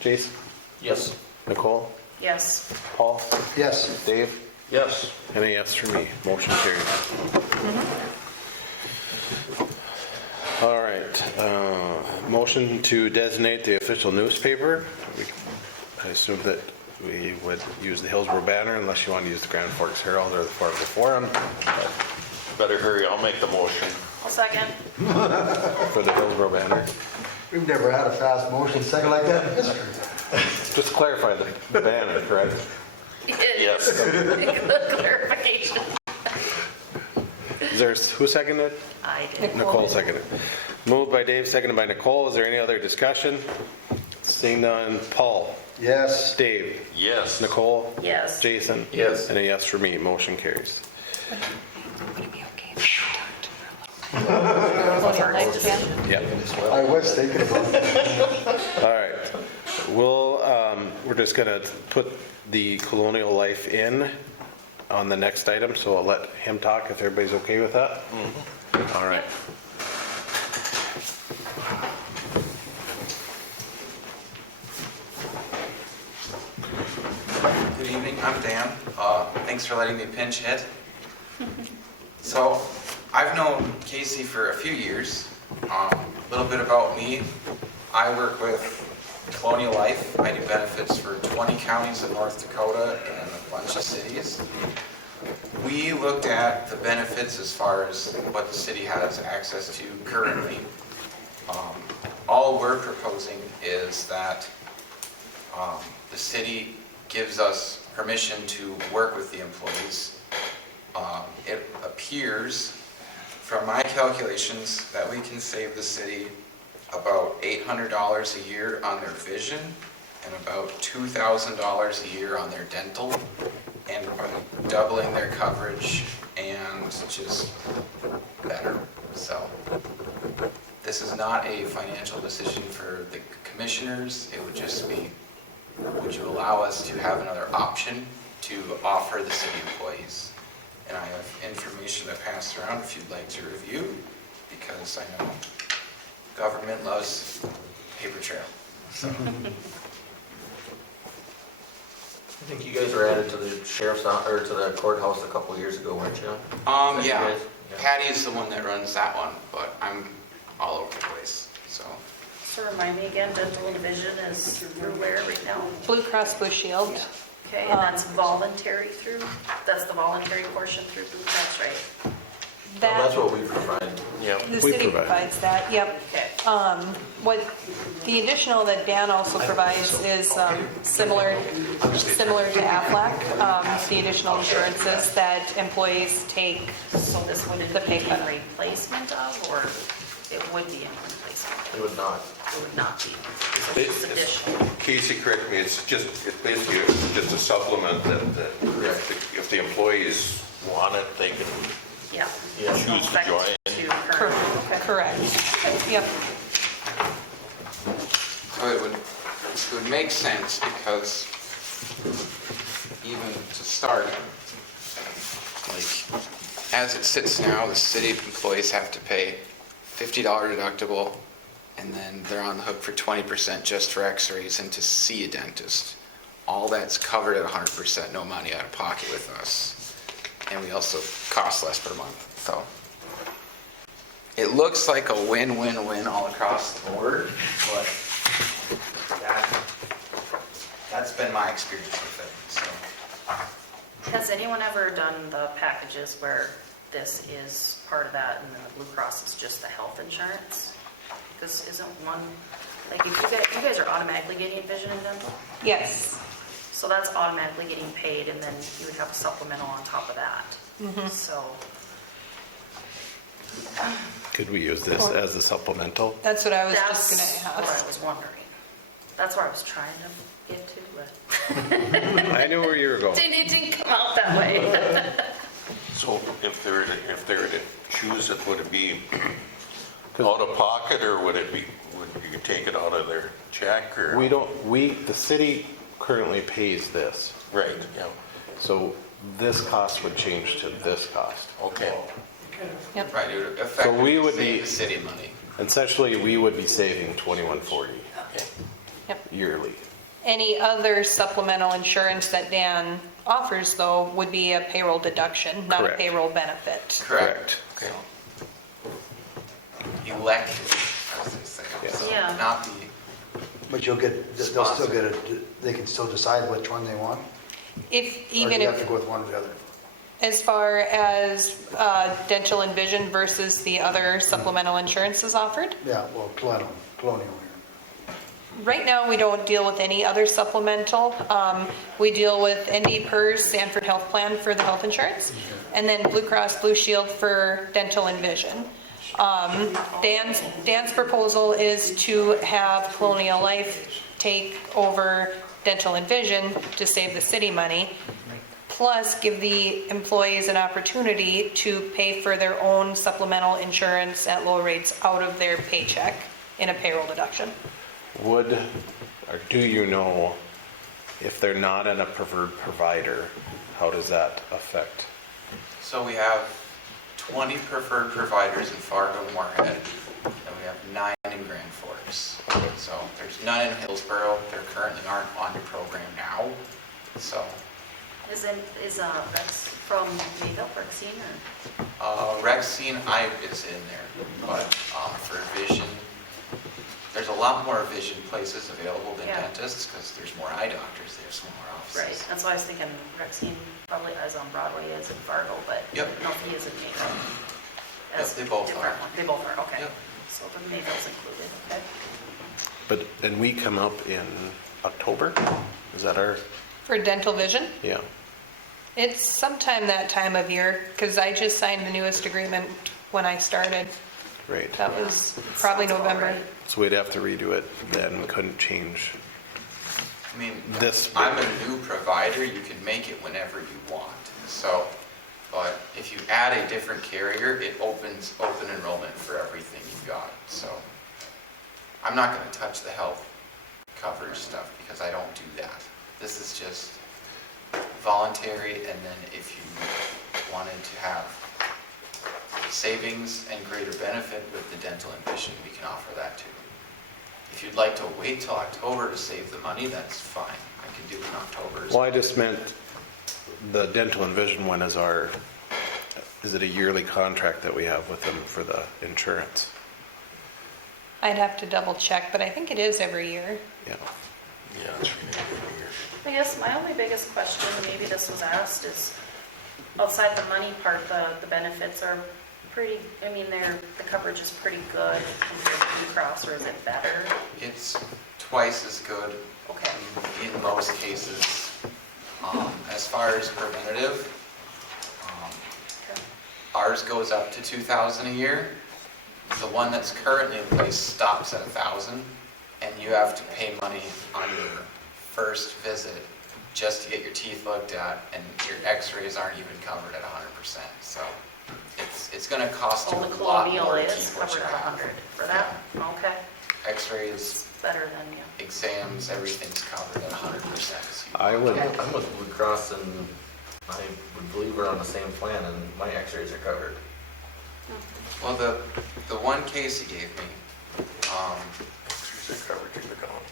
Jason? Yes. Nicole? Yes. Paul? Yes. Dave? Yes. And a yes for me. Motion carried. All right. Motion to designate the official newspaper. I assume that we would use the Hillsboro Banner unless you want to use the Grand Forks Herald or the Fargo Forum Better hurry, I'll make the motion. I'll second. for the Hillsboro Banner. We've never had a fast motion second like that in history. Just to clarify the banner, correct? Yes. Clarification. Is there, who seconded? I did. Nicole seconded. Moved by Dave, seconded by Nicole. Is there any other discussion? Seeing none. Paul? Yes. Dave? Yes. Nicole? Yes. Jason? Yes. And a yes for me. Motion carries. Would it be okay if we talked for a little? Voting lights, Pam? Yep. I was thinking about it. All right. We're just gonna put the Colonial Life in on the next item, so I'll let him talk if everybody's okay with that. All right. Good evening, I'm Dan. Thanks for letting me pinch hit. So, I've known Casey for a few years. A little bit about me. I work with Colonial Life. I do benefits for 20 counties in North Dakota and a bunch of cities. We looked at the benefits as far as what the city has access to currently. All we're proposing is that the city gives us permission to work with the employees. It appears from my calculations that we can save the city about $800 a year on their vision and about $2,000 a year on their dental, and by doubling their coverage and just better. So this is not a financial decision for the commissioners. It would just be, would you allow us to have another option to offer the city employees? And I have information that passed around if you'd like to review, because I know government loves paper trail. So. I think you guys were added to the sheriff's, or to the courthouse a couple of years ago, weren't you? Yeah. Yeah. Patty's the one that runs that one, but I'm all over the place, so. So remind me again, dental and vision is through where right now? Blue Cross Blue Shield. Okay, and that's voluntary through, that's the voluntary portion through Blue Cross, right? Well, that's what we provide. Yeah. The We city provide. provides that, yep. Okay. What, the additional that Dan also provides is similar to Aflac, the additional insurances that employees take. So this wouldn't The be pay cut. in replacement of, or it would be in replacement? It would not. It would not be. So it's additional. Casey, correct me, it's basically just a supplement that if the employees want it, they can Yeah. Yeah. It's not choose to affected join. to current. Okay. Correct, yep. So it would make sense because even to start, like, as it sits now, the city employees have to pay $50 deductible, and then they're on the hook for 20% just for x-rays and to see a dentist. All that's covered at 100%, no money out of pocket with us. And we also cost less per month, so. It looks like a win-win-win all across the board, but that's been my experience with it, so. Has anyone ever done the packages where this is part of that and then the Blue Cross is just the health insurance? Because isn't one, like if you guys are automatically getting vision and dental? Yes, So that's automatically getting paid and then you would have a supplemental on top of that. So, Could we use this as a supplemental? that's what I was that's just gonna what I ask. was wondering. That's where I was trying to get to, but I knew where you were going. it didn't come out that way. So if they were to choose it, would it be out of pocket, or would you take it out of their check, or? The city currently pays this. Right, yeah, So this cost would change to this cost. okay. Yep. Right, it would So we effectively would save be- the city money. Essentially, we would be saving $21.40 Yep. yearly. Any other supplemental insurance that Dan offers, though, would be a payroll deduction, not a Correct. payroll benefit. Correct. Okay. Elected, as they say. Yes. So Yeah. not the, But they'll still get it, they can still decide which one they want? If, Or even do you have to if, go with one or the other? as far as dental and vision versus the other supplemental insurances offered, Yeah, well, colonial here. right now, we don't deal with any other supplemental. We deal with ND PERS, Sanford Health Plan for the health insurance, and then Blue Cross Blue Shield for dental and vision. Dan's proposal is to have Colonial Life take over dental and vision to save the city money, plus give the employees an opportunity to pay for their own supplemental insurance at low rates out of their paycheck in a payroll deduction. Would, or do you know, if they're not in a preferred provider, how does that affect? so we have 20 preferred providers in Fargo, Moorhead, and we have 9 in Grand Forks. So there's none in Hillsboro. There currently aren't on the program now. So Is Rex from Mayville, Rexine, or? Rexine is in there, but for vision, there's there's a lot more vision places available than Yeah. dentists, because there's more eye doctors, there's more offices. Right, that's why I was thinking Rexine probably is on Broadway, is in Fargo, but Yep. no, he is in Mayville. Yep, As they both different are. one. They both are, okay. Yep. So the Mayville's included, okay. But, and we come up in October? Is that our, For dental vision, yeah, it's sometime that time of year, because I just signed the newest agreement when I started. right. That was probably Sounds about November. right. So we'd have to redo it then, we couldn't change I mean, this. I'm a new provider, you can make it whenever you want. So, but if you add a different carrier, it opens open enrollment for everything you've got. So I'm not going to touch the health coverage stuff because I don't do that. This is just voluntary, and then if you wanted to have savings and greater benefit with the dental and vision, we can offer that too. If you'd like to wait till October to save the money, that's fine. I can do it in October as Well, I well. just meant the dental and vision one is our, is it a yearly contract that we have with them for the insurance? I'd have to double check, but I think it is every year. Yeah. Yeah, it's renewed every year. I guess my only biggest question, maybe this was asked, is outside the money part, the benefits are pretty, I mean, the coverage is pretty good compared to Blue Cross, or is it better? It's twice as good Okay. in most cases. As far as preventative, Okay. ours goes up to $2,000 a year. The one that's currently in place stops at $1,000, and you have to pay money on your first visit just to get your teeth looked at, and your x-rays aren't even covered at 100%. So it's going to cost you Oh, a the lot colonial more to is keep what you covered at have. 100 for that? Okay. X-rays, It's better than, yeah. exams, everything's covered at 100%. I would, I'm with Blue Cross, and I would believe we're on the same plan, and my x-rays are covered. Well, the one case he gave me,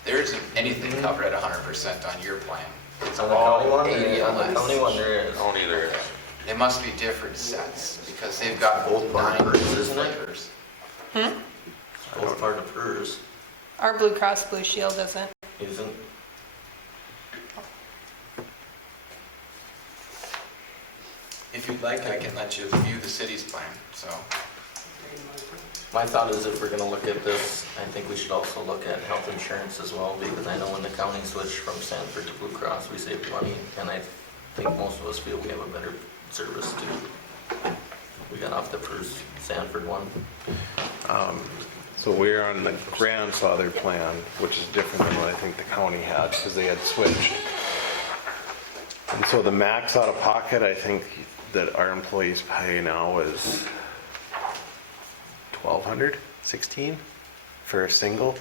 there isn't anything covered at 100% on your plan. It's On the all county one, 80 on the and county less. one there is. Only there. They must be different sets because they've got Both 9 partners, isn't it? flavors. Both part of hers, Our Blue Cross Blue Shield doesn't. isn't? If you'd like, I can let you view the city's plan, so. My thought is if we're gonna look at this, I think we should also look at health insurance as well, because I know when the county switched from Sanford to Blue Cross, we saved money, and I think most of us feel we have a better service too. We got off the first Sanford one. so we're on the grandfather plan, which is different than what I think the county had, because they had switched. And so the max out of pocket, I think that our employees pay now is 1,200, 16 for a single.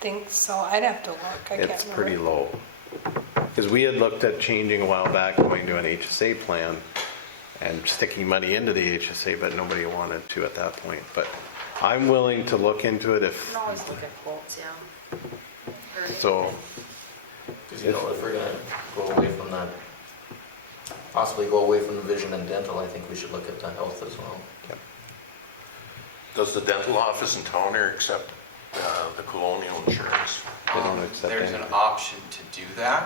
Think so. I'd have to look. I can't It's remember. pretty low. Because we had looked at changing a while back, going to an HSA plan and sticking money into the HSA, but nobody wanted to at that point. But I'm willing to look into it You if, can always look at quotes, yeah. Or- so, Because, you know, if we're gonna go away from that, possibly go away from the vision and dental, I think we should look at the health as well. Does the dental office in town here accept the colonial insurance? they don't accept There's an anything. option to do that.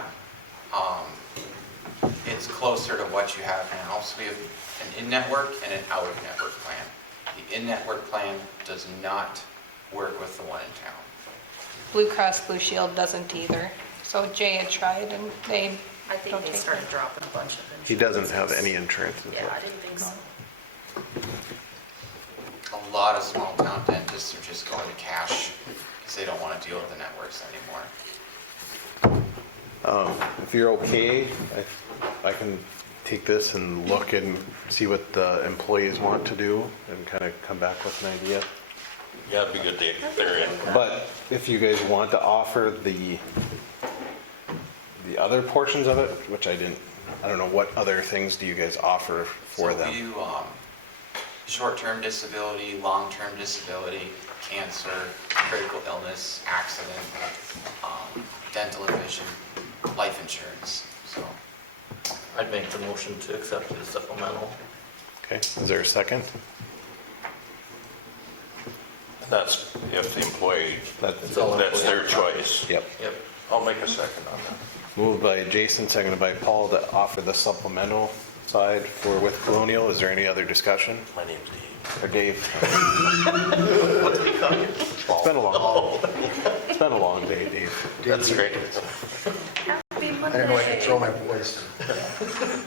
It's closer to what you have now. So we have an in-network and an out-of-network plan. The in-network plan does not work with the one in town. Blue Cross Blue Shield doesn't either. So Jay had tried and they I think don't they take started it. dropping a bunch of insurance. He doesn't have any insurance. is Yeah, what- I didn't think so. A lot of small town dentists are just going to cash because they don't want to deal with the networks anymore. If you're okay, I can take this and look and see what the employees want to do and kind of come back with an idea. Yeah, it'd be good to get their input. But if you guys want to offer the other portions of it, which I don't know, what other things do you guys offer for So them? we do short-term disability, long-term disability, cancer, critical illness, accident, dental and vision, life insurance. So I'd make the motion to accept the supplemental. Okay, is there a second? That's if the employee, It's all that's their employee. choice. Yep. Yep. I'll make a second on that. Moved by Jason, seconded by Paul to offer the supplemental side for with Colonial. Is there any other discussion? My name's Dave. Or Dave? What's becoming? It's been a long day, Dave. That's great. Happy I didn't know I could Monday. throw my voice.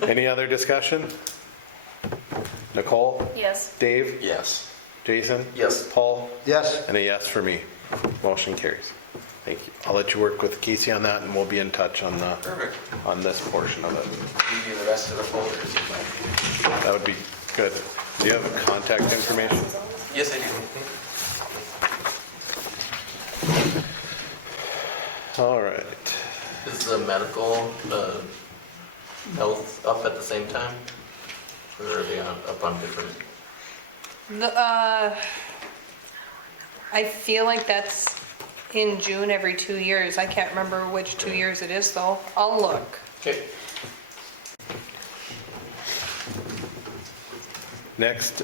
Any other discussion? Nicole? Yes. Dave? Yes. Jason? Yes. Paul? Yes, And a yes for me. Motion carries. Thank you. I'll let you work with Casey on that and we'll be in touch on Perfect. this portion of it. Give you the rest of the folders. That would be good. Do you have contact information? Yes, I do. All right. Is the medical, health up at the same time? Or are they up on different? I feel like that's in June every 2 years. I can't remember which 2 years it is though. I'll look. Okay. Next,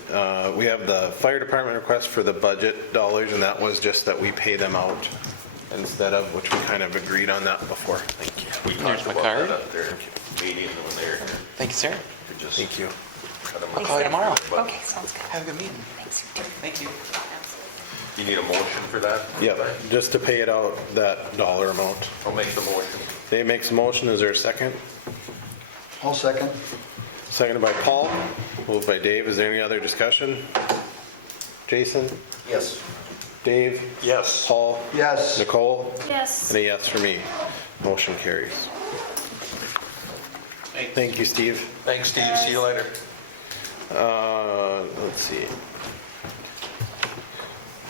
we have the fire department request for the budget dollars, and that was just that we pay them out instead of, which we kind of agreed on that before. Thank you. We talked about that at their meeting when they were here. Thank you, sir. We just Thank you. cut them I'll off. call you tomorrow. Okay, sounds good. Have a good meeting. Thank you. You need a motion for that? Yep, just to pay it out, that dollar amount. I'll make the motion. Dave makes a motion. Is there a second? I'll second. Seconded by Paul. Moved by Dave. Is there any other discussion? Jason? Yes. Dave? Yes. Paul? Yes, Nicole? Yes. And a yes for me. Motion carries. Thank you, Steve. Thanks, Steve. See you later. Let's see.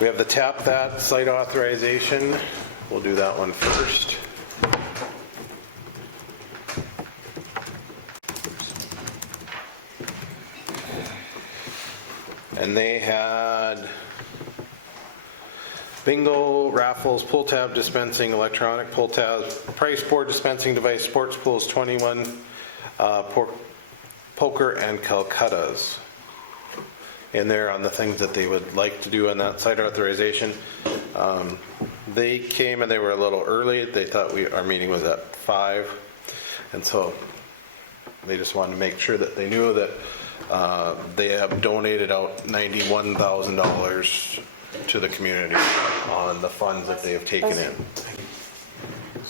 We have the tap that site authorization. We'll do that one first. And they had bingo, raffles, pull tab dispensing, electronic pull tab, price board dispensing device, sports pools, 21, poker and Calcuttas. In there on the things that they would like to do on that site authorization. They came and they were a little early. They thought our meeting was at 5. And so they just wanted to make sure that they knew that they have donated out $91,000 to the community on the funds that they have taken in.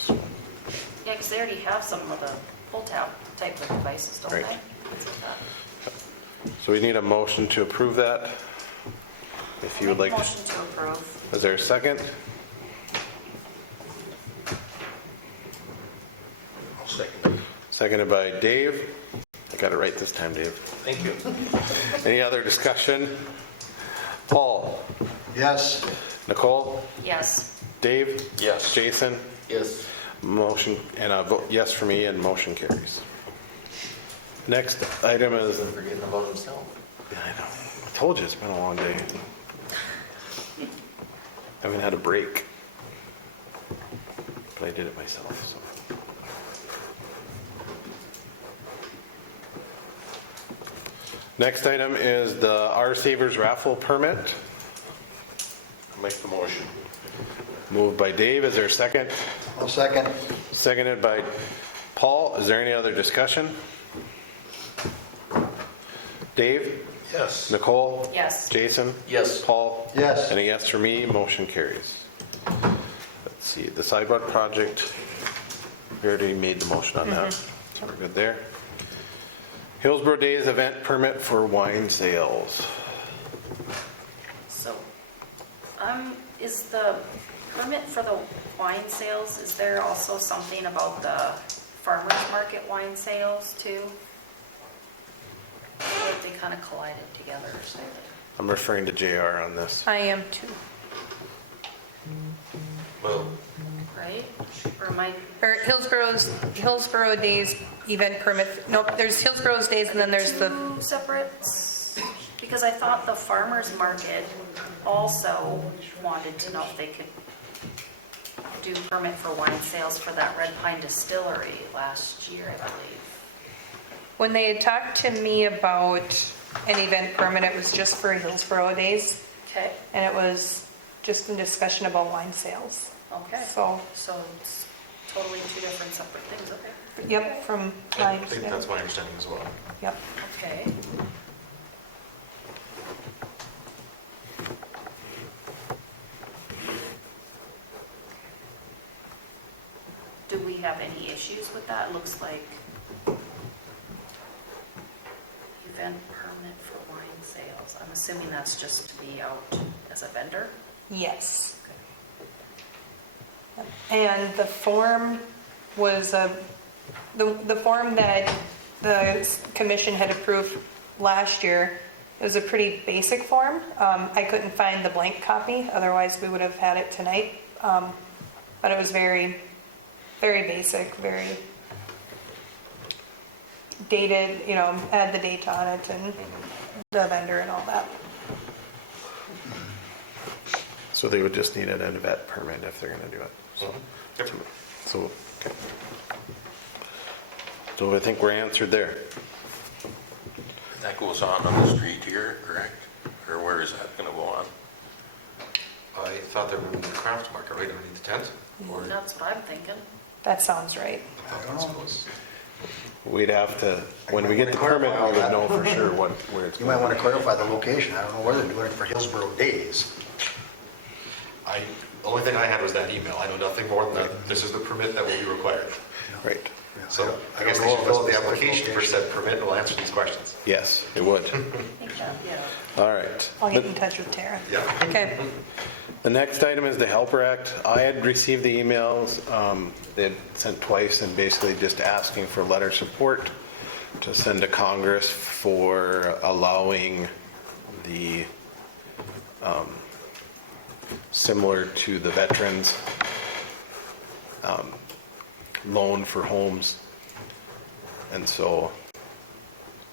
Yeah, because they already have some of the pull-tab type of devices, don't they? Right. Things like that. So we need a motion to approve that. If you would like Make to. motion to approve. Is there a second? I'll second. Seconded by Dave. I got it right this time, Dave. Thank you. Any other discussion? Paul? yes, Nicole? Yes. Dave? Yes. Jason? Yes. Motion, and a vote yes for me, and motion carries. Next item is, Forgetting about himself. I know, I told you it's been a long day. Haven't had a break. But I did it myself, so. Next item is the Our Savers raffle permit. I'll make the motion. Moved by Dave, is there a second? I'll second. Seconded by Paul, is there any other discussion? Dave? Yes. Nicole? Yes. Jason? Yes. Paul? Yes. And a yes for me, motion carries. Let's see, the sidewalk project, we already made the motion on that, so we're good there. Hillsboro Days event permit for wine sales. So, is the permit for the wine sales, is there also something about the farmer's market wine sales too? I feel like they kind of collided together or something, I'm referring to JR on this. I am too. Well, right? Or am I, Or Hillsboro Days event permit. Nope, there's Hillsboro's Days and then there's the, two separate? Because I thought the farmer's market also wanted to know if they could do permit for wine sales for that Red Pine Distillery last year, I believe. when they had talked to me about an event permit, it was just for Hillsboro Days. Okay. And it was just a discussion about wine sales. Okay, So, so it's totally two different separate things, okay. yep, from I mine. think that's my understanding as well. Yep. Okay. Do we have any issues with that? Looks like event permit for wine sales. I'm assuming that's just to be out as a vendor? Yes. And the form was the form that the commission had approved last year. It was a pretty basic form. I couldn't find the blank copy, otherwise we would have had it tonight. But it was very, very basic, very dated, you know, had the date on it and the vendor and all that. So they would just need an event permit if they're gonna do it. So, Yep. so, okay. So I think we're answered there. That goes on the street here, correct? Or where is that gonna go on? I thought they were moving the craft market right underneath the tent. Or That's what I'm thinking. That sounds right. I thought that's what it was. We'd have to, when we get the permit, we would know for sure where it's You might going. want to clarify the location. I don't know where they're doing it for Hillsboro Days. The only thing I had was that email. I know nothing more than that. This is the permit that will be required. Right, So I guess they should fill out the application for said permit and we'll answer these questions. yes, it would. I think that, yeah. All right. I'll get in touch with Tara. Yeah. Okay. The next item is the Helper Act. I had received the emails, they had sent twice and basically just asking for letter support to send to Congress for allowing the, similar to the veterans, loan for homes. And so,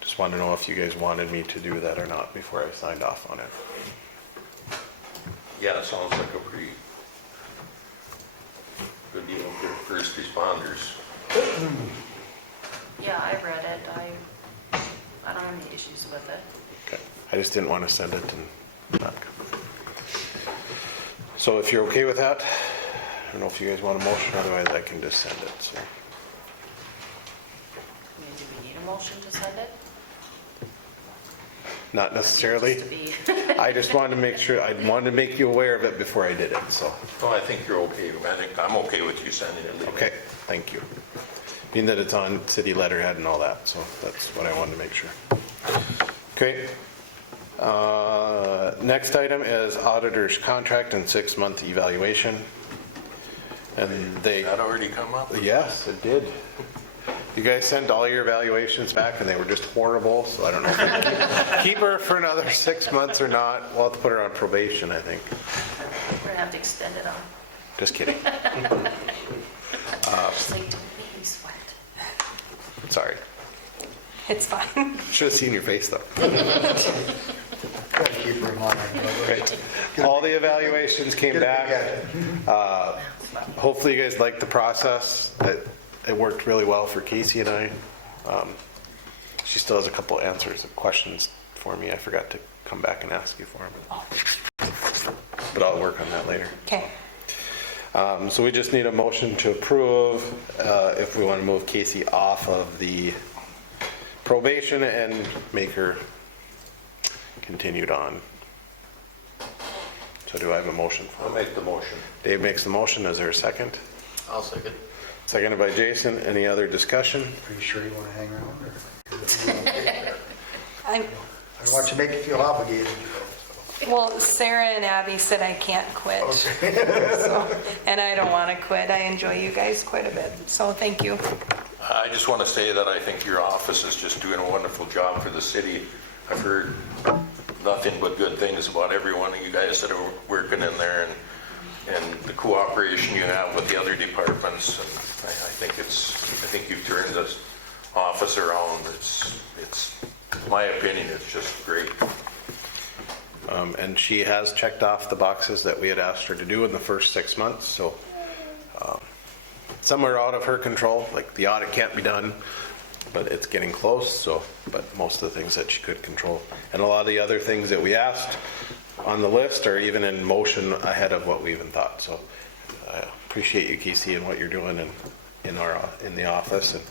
just wanted to know if you guys wanted me to do that or not before I signed off on it. Yeah, it sounds like a pretty good deal for first responders. Yeah, I read it. I don't have any issues with it. Okay, I just didn't want to send it and not. So if you're okay with that, I don't know if you guys want a motion, otherwise I can just send it, so. I mean, do we need a motion to send it? Not necessarily. Just to be- I just wanted to make sure, I wanted to make you aware of it before I did it, so. Well, I think you're okay. I think I'm okay with you sending it. Okay, thank you. Being that it's on city letterhead and all that, so that's what I wanted to make sure. Okay. Next item is auditor's contract and 6-month evaluation. And they, That already come up? yes, it did. You guys sent all your evaluations back and they were just horrible, so I don't know if we can keep her for another 6 months or not. We'll have to put her on probation, I think. We're gonna have to extend it on. Just kidding. Just like, don't make me sweat. Sorry. It's fine. Should have seen your face though. Try to keep her in line. Right. All the evaluations came back. Hopefully you guys liked the process. It worked really well for Casey and I. She still has a couple answers, questions for me. I forgot to come back and ask you for them. But I'll work on that later. Okay. So we just need a motion to approve if we want to move Casey off of the probation and make her continued on. So do I have a motion? I'll make the motion. Dave makes the motion. Is there a second? I'll second. Seconded by Jason. Any other discussion? Are you sure you want to hang around? I'm, I don't want you to make you feel obligated. well, Sarah and Abby said I can't quit. So, and I don't want to quit. I enjoy you guys quite a bit. So thank you. I just want to say that I think your office is just doing a wonderful job for the city. I've heard nothing but good things about every one of you guys that are working in there and the cooperation you have with the other departments. And I think you've turned this office around. It's my opinion, it's just great. And she has checked off the boxes that we had asked her to do in the first 6 months. So some are out of her control, like the audit can't be done, but it's getting close. So, but most of the things that she could control, and a lot of the other things that we asked, on the list or even in motion ahead of what we even thought. So I appreciate you, Casey, and what you're doing in the office and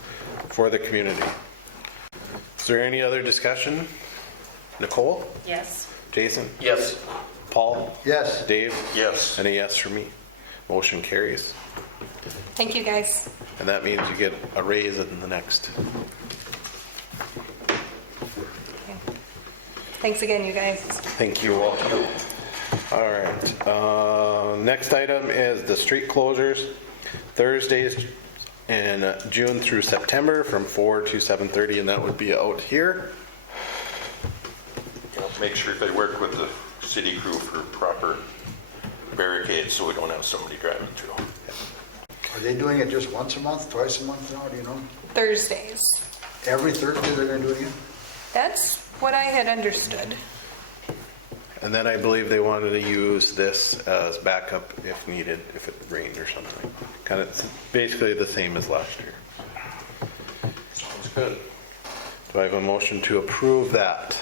for the community. Is there any other discussion? Nicole? Yes. Jason? Yes. Paul? Yes. Dave? Yes. And a yes for me. Motion carries. Thank you, guys. And that means you get a raise in the next. Okay. Thanks again, you guys. Thank you. Welcome. All right. Next item is the street closures. Thursdays in June through September from 4 to 7:30, and that would be out here. Make sure they work with the city crew for proper barricades so we don't have somebody driving through. Are they doing it just once a month, twice a month now, do you know? Thursdays. Every Thursday they're gonna do it again? That's what I had understood. And then I believe they wanted to use this as backup if needed, if it rained or something. Kind of basically the same as last year. Sounds good. Do I have a motion to approve that?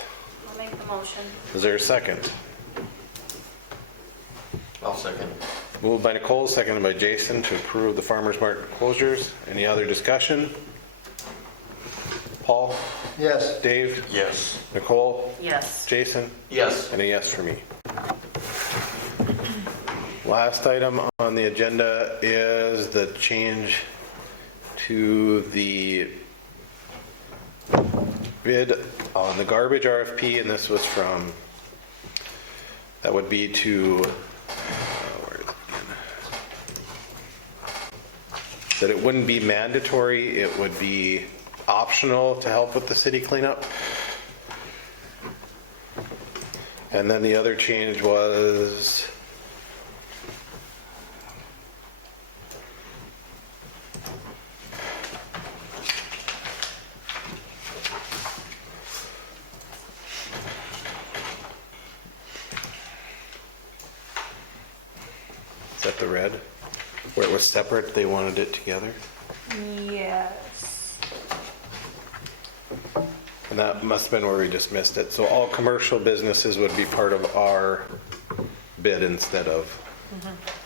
I'll make the motion. Is there a second? I'll second. Moved by Nicole, seconded by Jason to approve the farmer's market closures. Any other discussion? Paul? Yes. Dave? Yes. Nicole? Yes. Jason? Yes. And a yes for me. Last item on the agenda is the change to the bid on the garbage RFP, and this was from, that would be to, where is it again? That it wouldn't be mandatory, it would be optional to help with the city cleanup. And then the other change was is that the red? Where it was separate, they wanted it together? Yes. And that must have been where we just missed it. So all commercial businesses would be part of our bid instead of,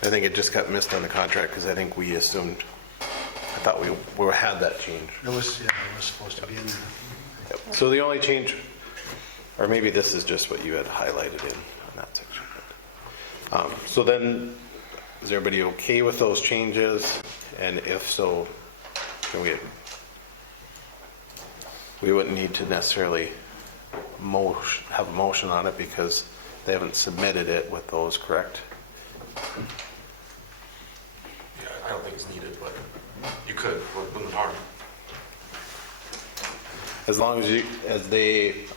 I think it just got missed on the contract because I think we assumed, I thought we had that change. It was, yeah, it was supposed to be in there. Yep. So the only change, or maybe this is just what you had highlighted in on that section. So then, is everybody okay with those changes? And if so, can we wouldn't need to necessarily have a motion on it because they haven't submitted it with those, correct? Yeah, I don't think it's needed, but you could, wouldn't harm. As long as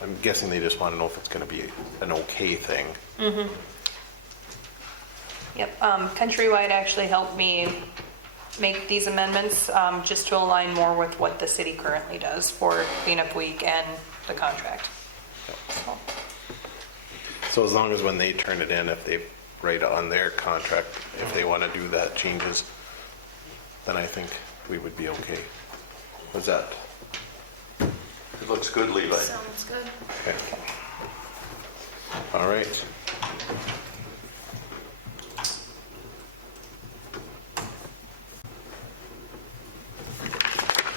I'm guessing they just want to know if it's going to be an okay thing. Yep. Countrywide actually helped me make these amendments just to align more with what the city currently does for cleanup week and the contract. So, So as long as when they turn it in, if they write on their contract, if they want to do that changes, then I think we would be okay. Was that? It looks good, Levi. Sounds good. Okay. All right.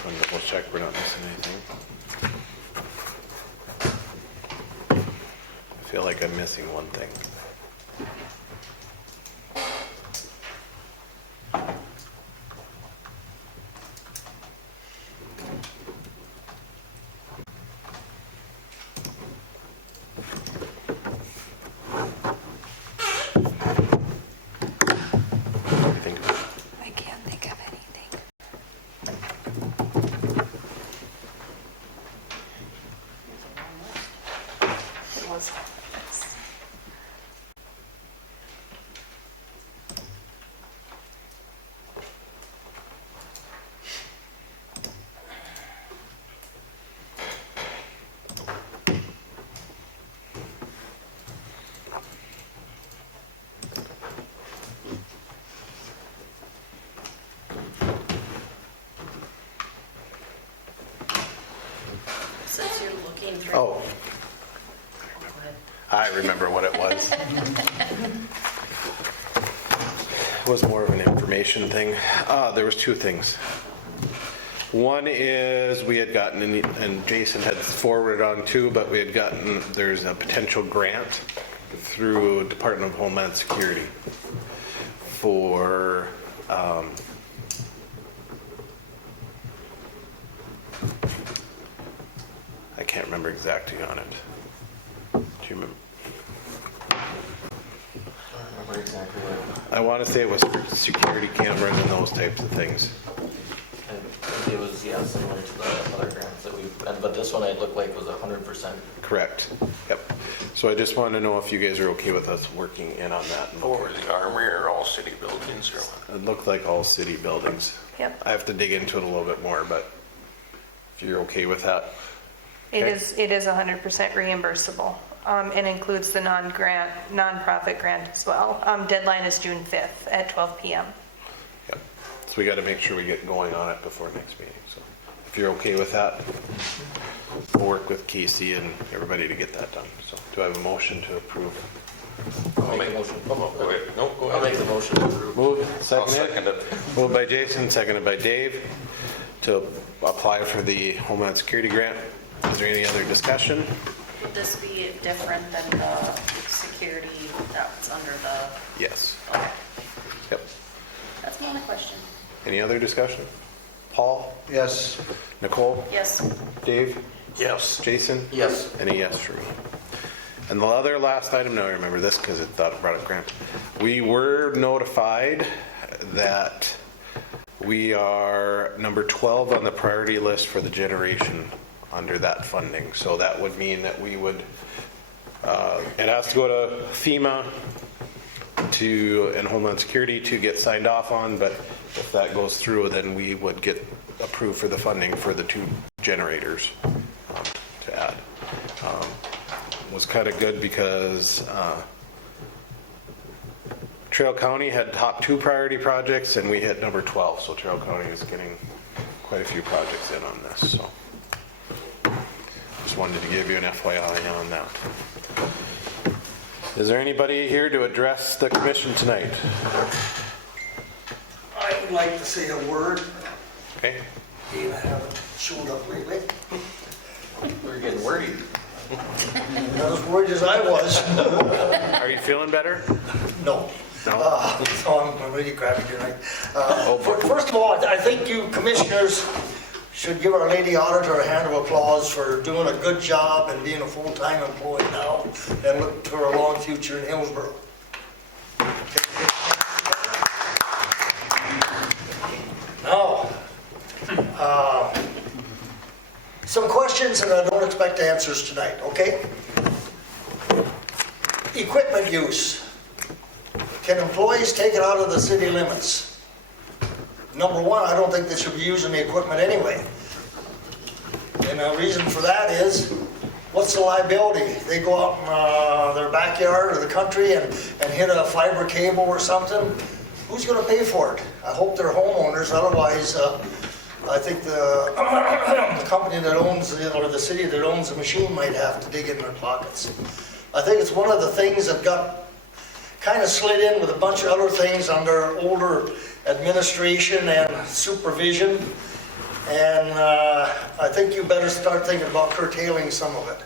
I'm double check we're not missing anything. I feel like I'm missing one thing. Think of it. I can't think of anything. It was. Since you're looking through. Oh, Go ahead. I remember what it was. It was more of an information thing. There was two things. One is we had gotten, and Jason had forwarded on too, but we had gotten, there's a potential grant through Department of Homeland Security for I can't remember exactly on it. Do you remember? I don't remember exactly what. I want to say it was for security cameras and those types of things. I think it was, yeah, similar to the other grants that but this one it looked like was 100%. Correct. Yep. So I just wanted to know if you guys are okay with us working in on that. Or the armory or all city buildings or what? It looked like all city buildings. Yep. I have to dig into it a little bit more, but if you're okay with that. It Okay. is 100% reimbursable, and includes the nonprofit grant as well. Deadline is June 5th at 12 p.m. Yep. So we got to make sure we get going on it before next meeting. So if you're okay with that, we'll work with Casey and everybody to get that done. So do I have a motion to approve? I'll make a motion. Okay, no, go I'll ahead. make the motion to approve. Move, I'll second second it. it. Moved by Jason, seconded by Dave to apply for the Homeland Security Grant. Is there any other discussion? Would this be different than the security that's under the, Yes. okay, Yep. that's my only question. Any other discussion? Paul? Yes. Nicole? Yes. Dave? Yes. Jason? Yes. And a yes for me. And the other last item, now I remember this because it thought it brought up Grant. We were notified that we are number 12 on the priority list for the generation under that funding. So that would mean that we would, it has to go to FEMA and Homeland Security to get signed off on, but if that goes through, then we would get approved for the funding for the 2 generators to add. Was kind of good because Trail County had top 2 priority projects and we hit number 12. So Trail County is getting quite a few projects in on this. So just wanted to give you an FYI on that. Is there anybody here to address the commission tonight? I would like to say a word. Okay. Dave, I haven't showed up lately. We're getting worried. Not as worried as I was. Are you feeling better? No. No? So I'm really crappy tonight. boy. First of all, I think you commissioners should give our lady auditor a hand of applause for doing a good job and being a full-time employee now and look for a long future in Hillsboro. Now, some questions, and I don't expect answers tonight, okay? Equipment use. Can employees take it out of the city limits? Number one, I don't think they should be using the equipment anyway. And the reason for that is, what's the liability? They go out in their backyard or the country and hit a fiber cable or something. Who's going to pay for it? I hope they're homeowners, otherwise I think the company that owns, or the city that owns the machine might have to dig in their pockets. I think it's one of the things that got kind of slid in with a bunch of other things under older administration and supervision. And I think you better start thinking about curtailing some of it.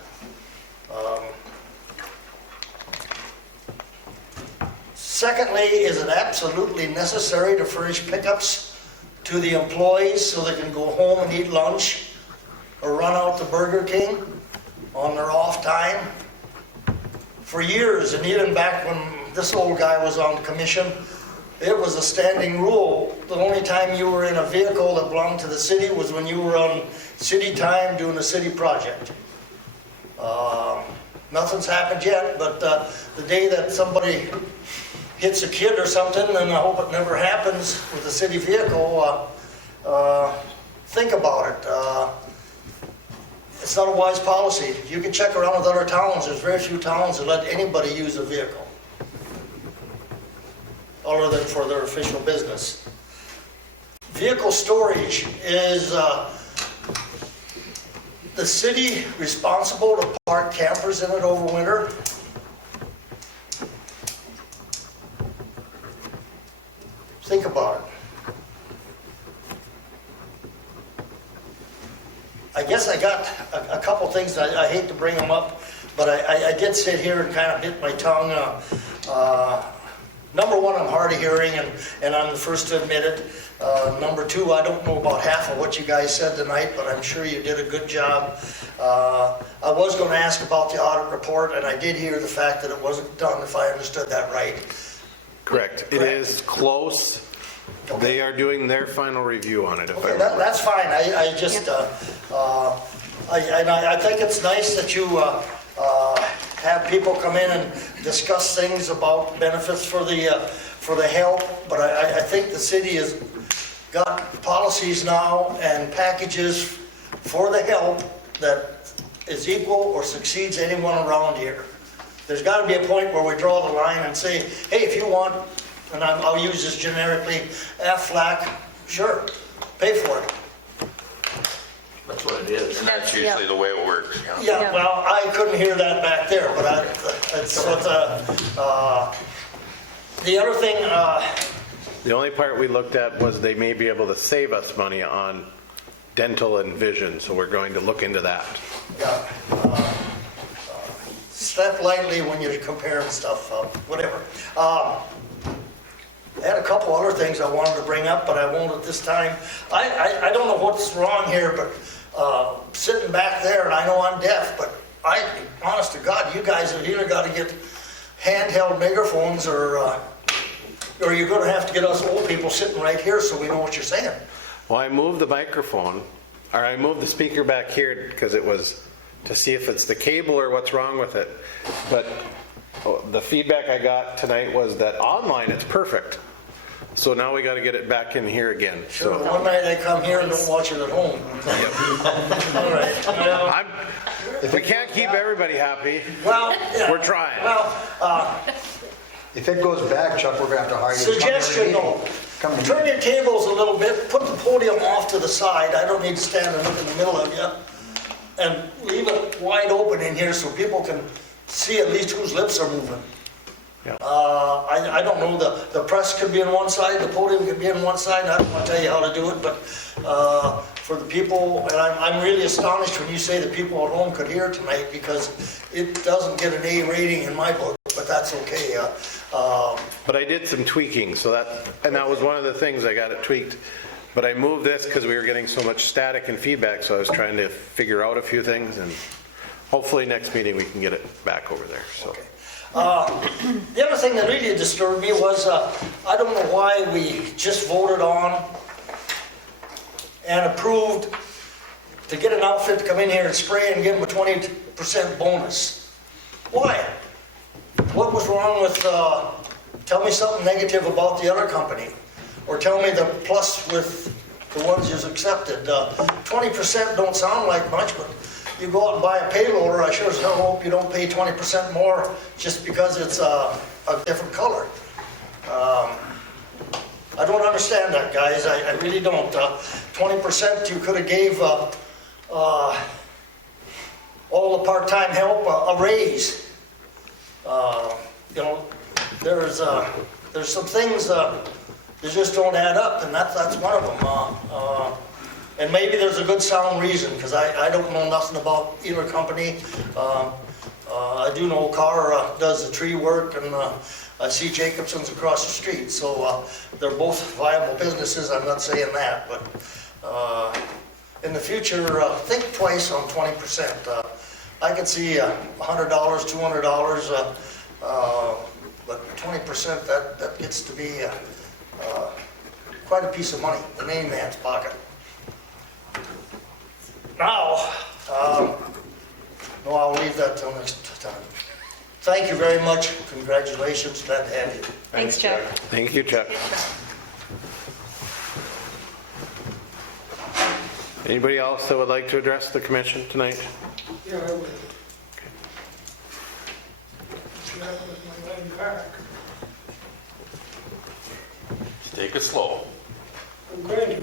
Secondly, is it absolutely necessary to furnish pickups to the employees so they can go home and eat lunch or run out to Burger King on their off time? For years, and even back when this old guy was on commission, it was a standing rule. The only time you were in a vehicle that belonged to the city was when you were on city time doing a city project. Nothing's happened yet, but the day that somebody hits a kid or something, and I hope it never happens with a city vehicle, think about it. It's not a wise policy. You can check around with other towns. There's very few towns that let anybody use a vehicle other than for their official business. Vehicle storage is the city responsible to park campers in it over winter? Think about it. I guess I got a couple things, I hate to bring them up, but I did sit here and kind of bit my tongue. Number one, I'm hard of hearing, and I'm the first to admit it. Number two, I don't know about half of what you guys said tonight, but I'm sure you did a good job. I was going to ask about the audit report, and I did hear the fact that it wasn't done, if I understood that right. Correct. It is close. They are doing their final review on it. If I Okay, remember. that's fine. I just, I think it's nice that you have people come in and discuss things about benefits for the help, but I think the city has got policies now and packages for the help that is equal or succeeds anyone around here. There's got to be a point where we draw the line and say, hey, if you want, and I'll use this generically, Aflac, sure, pay for it. That's what it is. And that's usually the way it works, yeah. Yeah, well, I couldn't hear that back there, but that's what, the other thing, The only part we looked at was they may be able to save us money on dental and vision, so we're going to look into that. yeah, step lightly when you're comparing stuff, whatever. I had a couple other things I wanted to bring up, but I won't at this time. I don't know what's wrong here, but sitting back there, and I know I'm deaf, but honest to God, you guys have either got to get handheld megaphones or you're going to have to get us old people sitting right here so we know what you're saying. Well, I moved the microphone, or I moved the speaker back here because it was to see if it's the cable or what's wrong with it. But the feedback I got tonight was that online it's perfect. So now we got to get it back in here again. Sure, So one night they come here and don't watch it at home. All right. Well, we can't keep everybody happy. well, yeah. We're trying. Well, If it goes back, Chuck, we're gonna have to hire you. to come every suggestion meeting. though, Come to turn your tables a little bit, put the podium off to the side, I don't need to stand and look in the middle of you, and leave it wide open in here so people can see at least whose lips are moving. Yeah. I don't know, the press could be on one side, the podium could be on one side, I don't want to tell you how to do it, but for the people, and I'm really astonished when you say the people at home could hear tonight, because it doesn't get an A rating in my book, but that's okay. But I did some tweaking, so that was one of the things I got it tweaked. But I moved this because we were getting so much static and feedback, so I was trying to figure out a few things, and hopefully next meeting we can get it back over there, so. Okay. The other thing that really disturbed me was, I don't know why we just voted on and approved to get an outfit to come in here and spray and give them a 20% bonus. Why? What was wrong with, tell me something negative about the other company, or tell me the plus with the ones you've accepted. 20% don't sound like much, but you go out and buy a payloader, I sure as hell hope you don't pay 20% more just because it's a different color. I don't understand that, guys, I really don't. 20% you could have gave all the part-time help a raise. You know, there's some things that just don't add up, and that's one of them. And maybe there's a good sound reason, because I don't know nothing about either company. I do know Carr does the tree work, and I see Jacobson's across the street, so they're both viable businesses, I'm not saying that, but in the future, think twice on 20%. I could see $100, $200, but 20%, that gets to be quite a piece of money in any man's pocket. Now, no, I'll leave that till next time. Thank you very much. Congratulations. Glad to have you. Thanks, Chuck. Thank you, Chuck. Anybody else that would like to address the commission tonight? Yeah, I would. That was my line back. Just take it slow. I'm going to.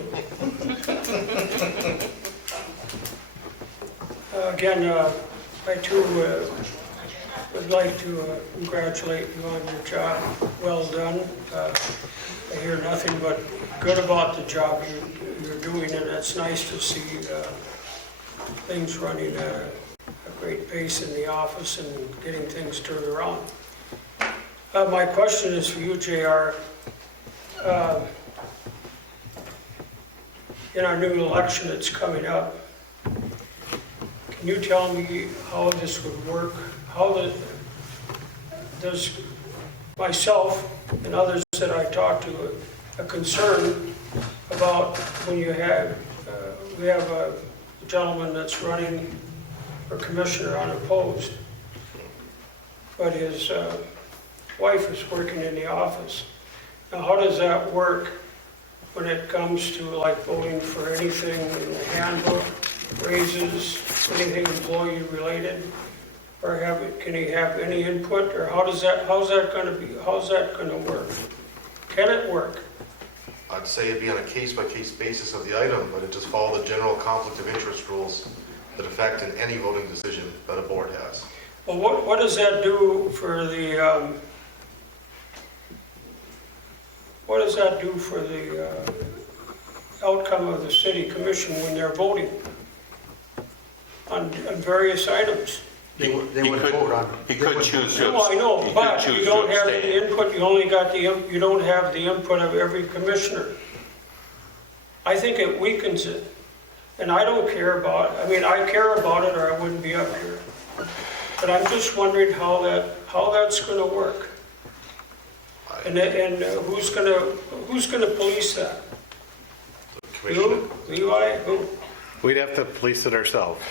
Again, I too would like to congratulate you on your job. Well done. I hear nothing but good about the job you're doing, and it's nice to see things running at a great pace in the office and getting things turned around. My question is for you, JR. In our new election that's coming up, can you tell me how this would work? Does myself and others that I talk to a concern about when you have, we have a gentleman that's running for commissioner unopposed, but his wife is working in the office. Now, how does that work when it comes to like voting for anything in the handbook, raises, anything employee related? Or can he have any input, or how's that gonna work? Can it work? I'd say it'd be on a case-by-case basis of the item, but it just follow the general conflict of interest rules that affect in any voting decision that a board has. Well, what does that do for the, outcome of the city commission when they're voting on various items? They would vote on. He could choose to. No, I know, he could but choose you to don't have any abstain. input, you only got you don't have the input of every commissioner. I think it weakens it, and I don't care about, I care about it or I wouldn't be up here. But I'm just wondering how that's gonna work. And who's gonna police that? Commissioner, You, Levi, who? We'd have to police it ourselves.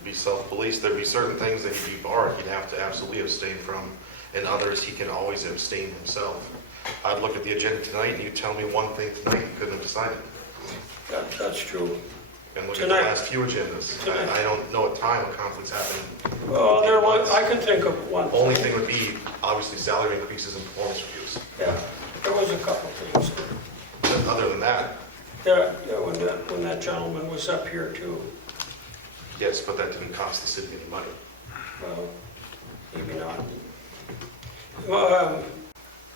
to be self-policed, there'd be certain things that he'd be barred, he'd have to absolutely abstain from, and others he can always abstain himself. I'd look at the agenda tonight and you tell me one thing tonight you couldn't have decided. That's true. And look at the Tonight. last few agendas. I don't know a time a conflict's happening. Well, I can think of one. Only thing would be obviously salary increases and performance reviews. Yeah, there was a couple things. But other than that, Yeah, when that gentleman was up here too. yes, but that didn't cost the city any money. Well, maybe not. Well,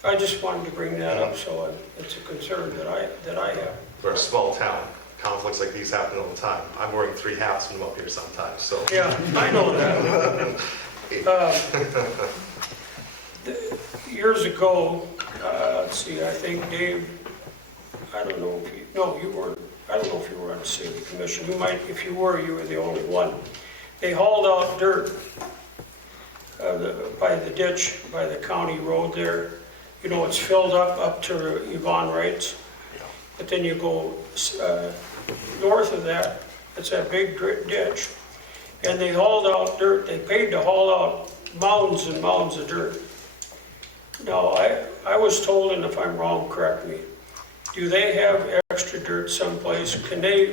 I just wanted to bring that up, so it's a concern that I have. We're a small town. Conflicts like these happen all the time. I'm wearing 3 hats when I'm up here sometimes, so. Yeah, I know that. Years ago, let's see, I think Dave, I don't know if you, no, you weren't, I don't know if you were on the city commission. You might, if you were the only one. They hauled out dirt by the ditch, by the county road there. You know, it's filled up to Yvonne Wright's. But then you go north of that, it's that big ditch. And they hauled out dirt, they paid to haul out mounds and mounds of dirt. Now, I was told, and if I'm wrong, correct me, do they have extra dirt someplace? Can they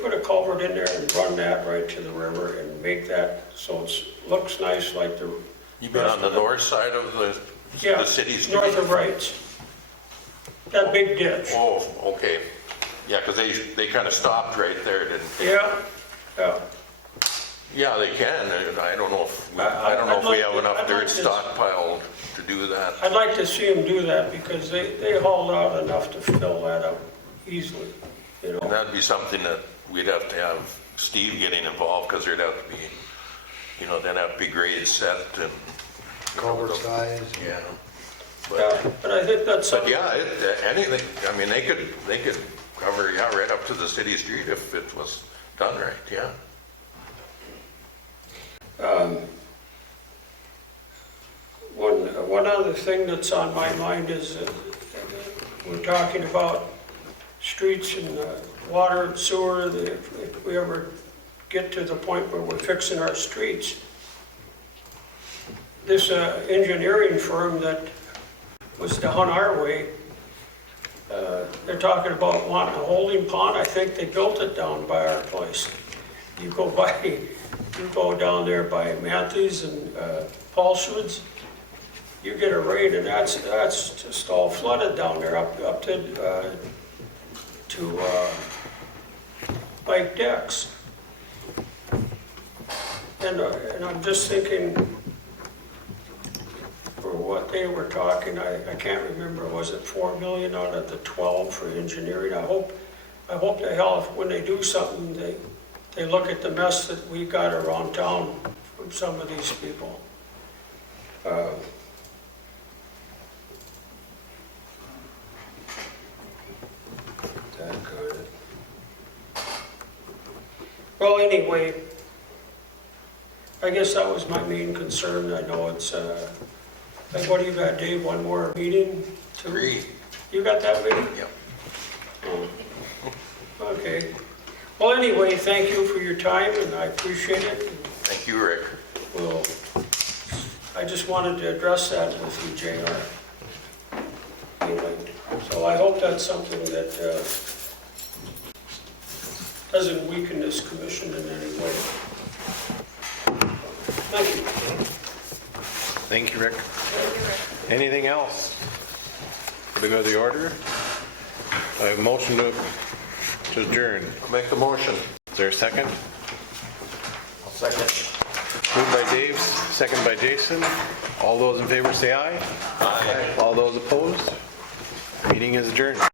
put a culvert in there and run that right to the river and make that so it looks nice like the... You mean on the north side of the city street? North of Wrights. That big ditch. Oh, okay. Yeah, because they kind of stopped right there, didn't they? Yeah. Yeah, they can. I don't know if we have enough dirt stockpiled to do that. I'd like to see them do that because they hauled out enough to fill that up easily, you know. And that'd be something that we'd have to have Steve getting involved, because there'd have to be, then have to be grades set and. Culvert size. Yeah. But I think that's But something. yeah, anything, they could cover, right up to the city street if it was done right, yeah. One other thing that's on my mind is we're talking about streets and water and sewer. If we ever get to the point where we're fixing our streets, this engineering firm that was down our way, they're talking about wanting a holding pond. I think they built it down by our place. You go down there by Matthews and Paulswood's, you get a rain and that's just all flooded down there up to Mike Deck's. And I'm just thinking, what they were talking, I can't remember, was it 4 million out of the 12 for engineering? I hope they help, when they do something, they look at the mess that we got around town from some of these people. That good. Well, anyway, I guess that was my main concern. I know it's, like, what do you got, Dave? One more meeting? Two? 3. You got that meeting? Yep. Oh, okay. Well, anyway, thank you for your time, and I appreciate it. Thank you, Rick. Well, I just wanted to address that with you, JR. Anyway, so I hope that's something that doesn't weaken this commission in any way. Thank you. Thank you, Rick. Anything else? To go to the order? I have a motion to adjourn. Make the motion. Is there a second? I'll second. Moved by Dave, second by Jason. All those in favor say aye. Aye. All those opposed? Meeting is adjourned.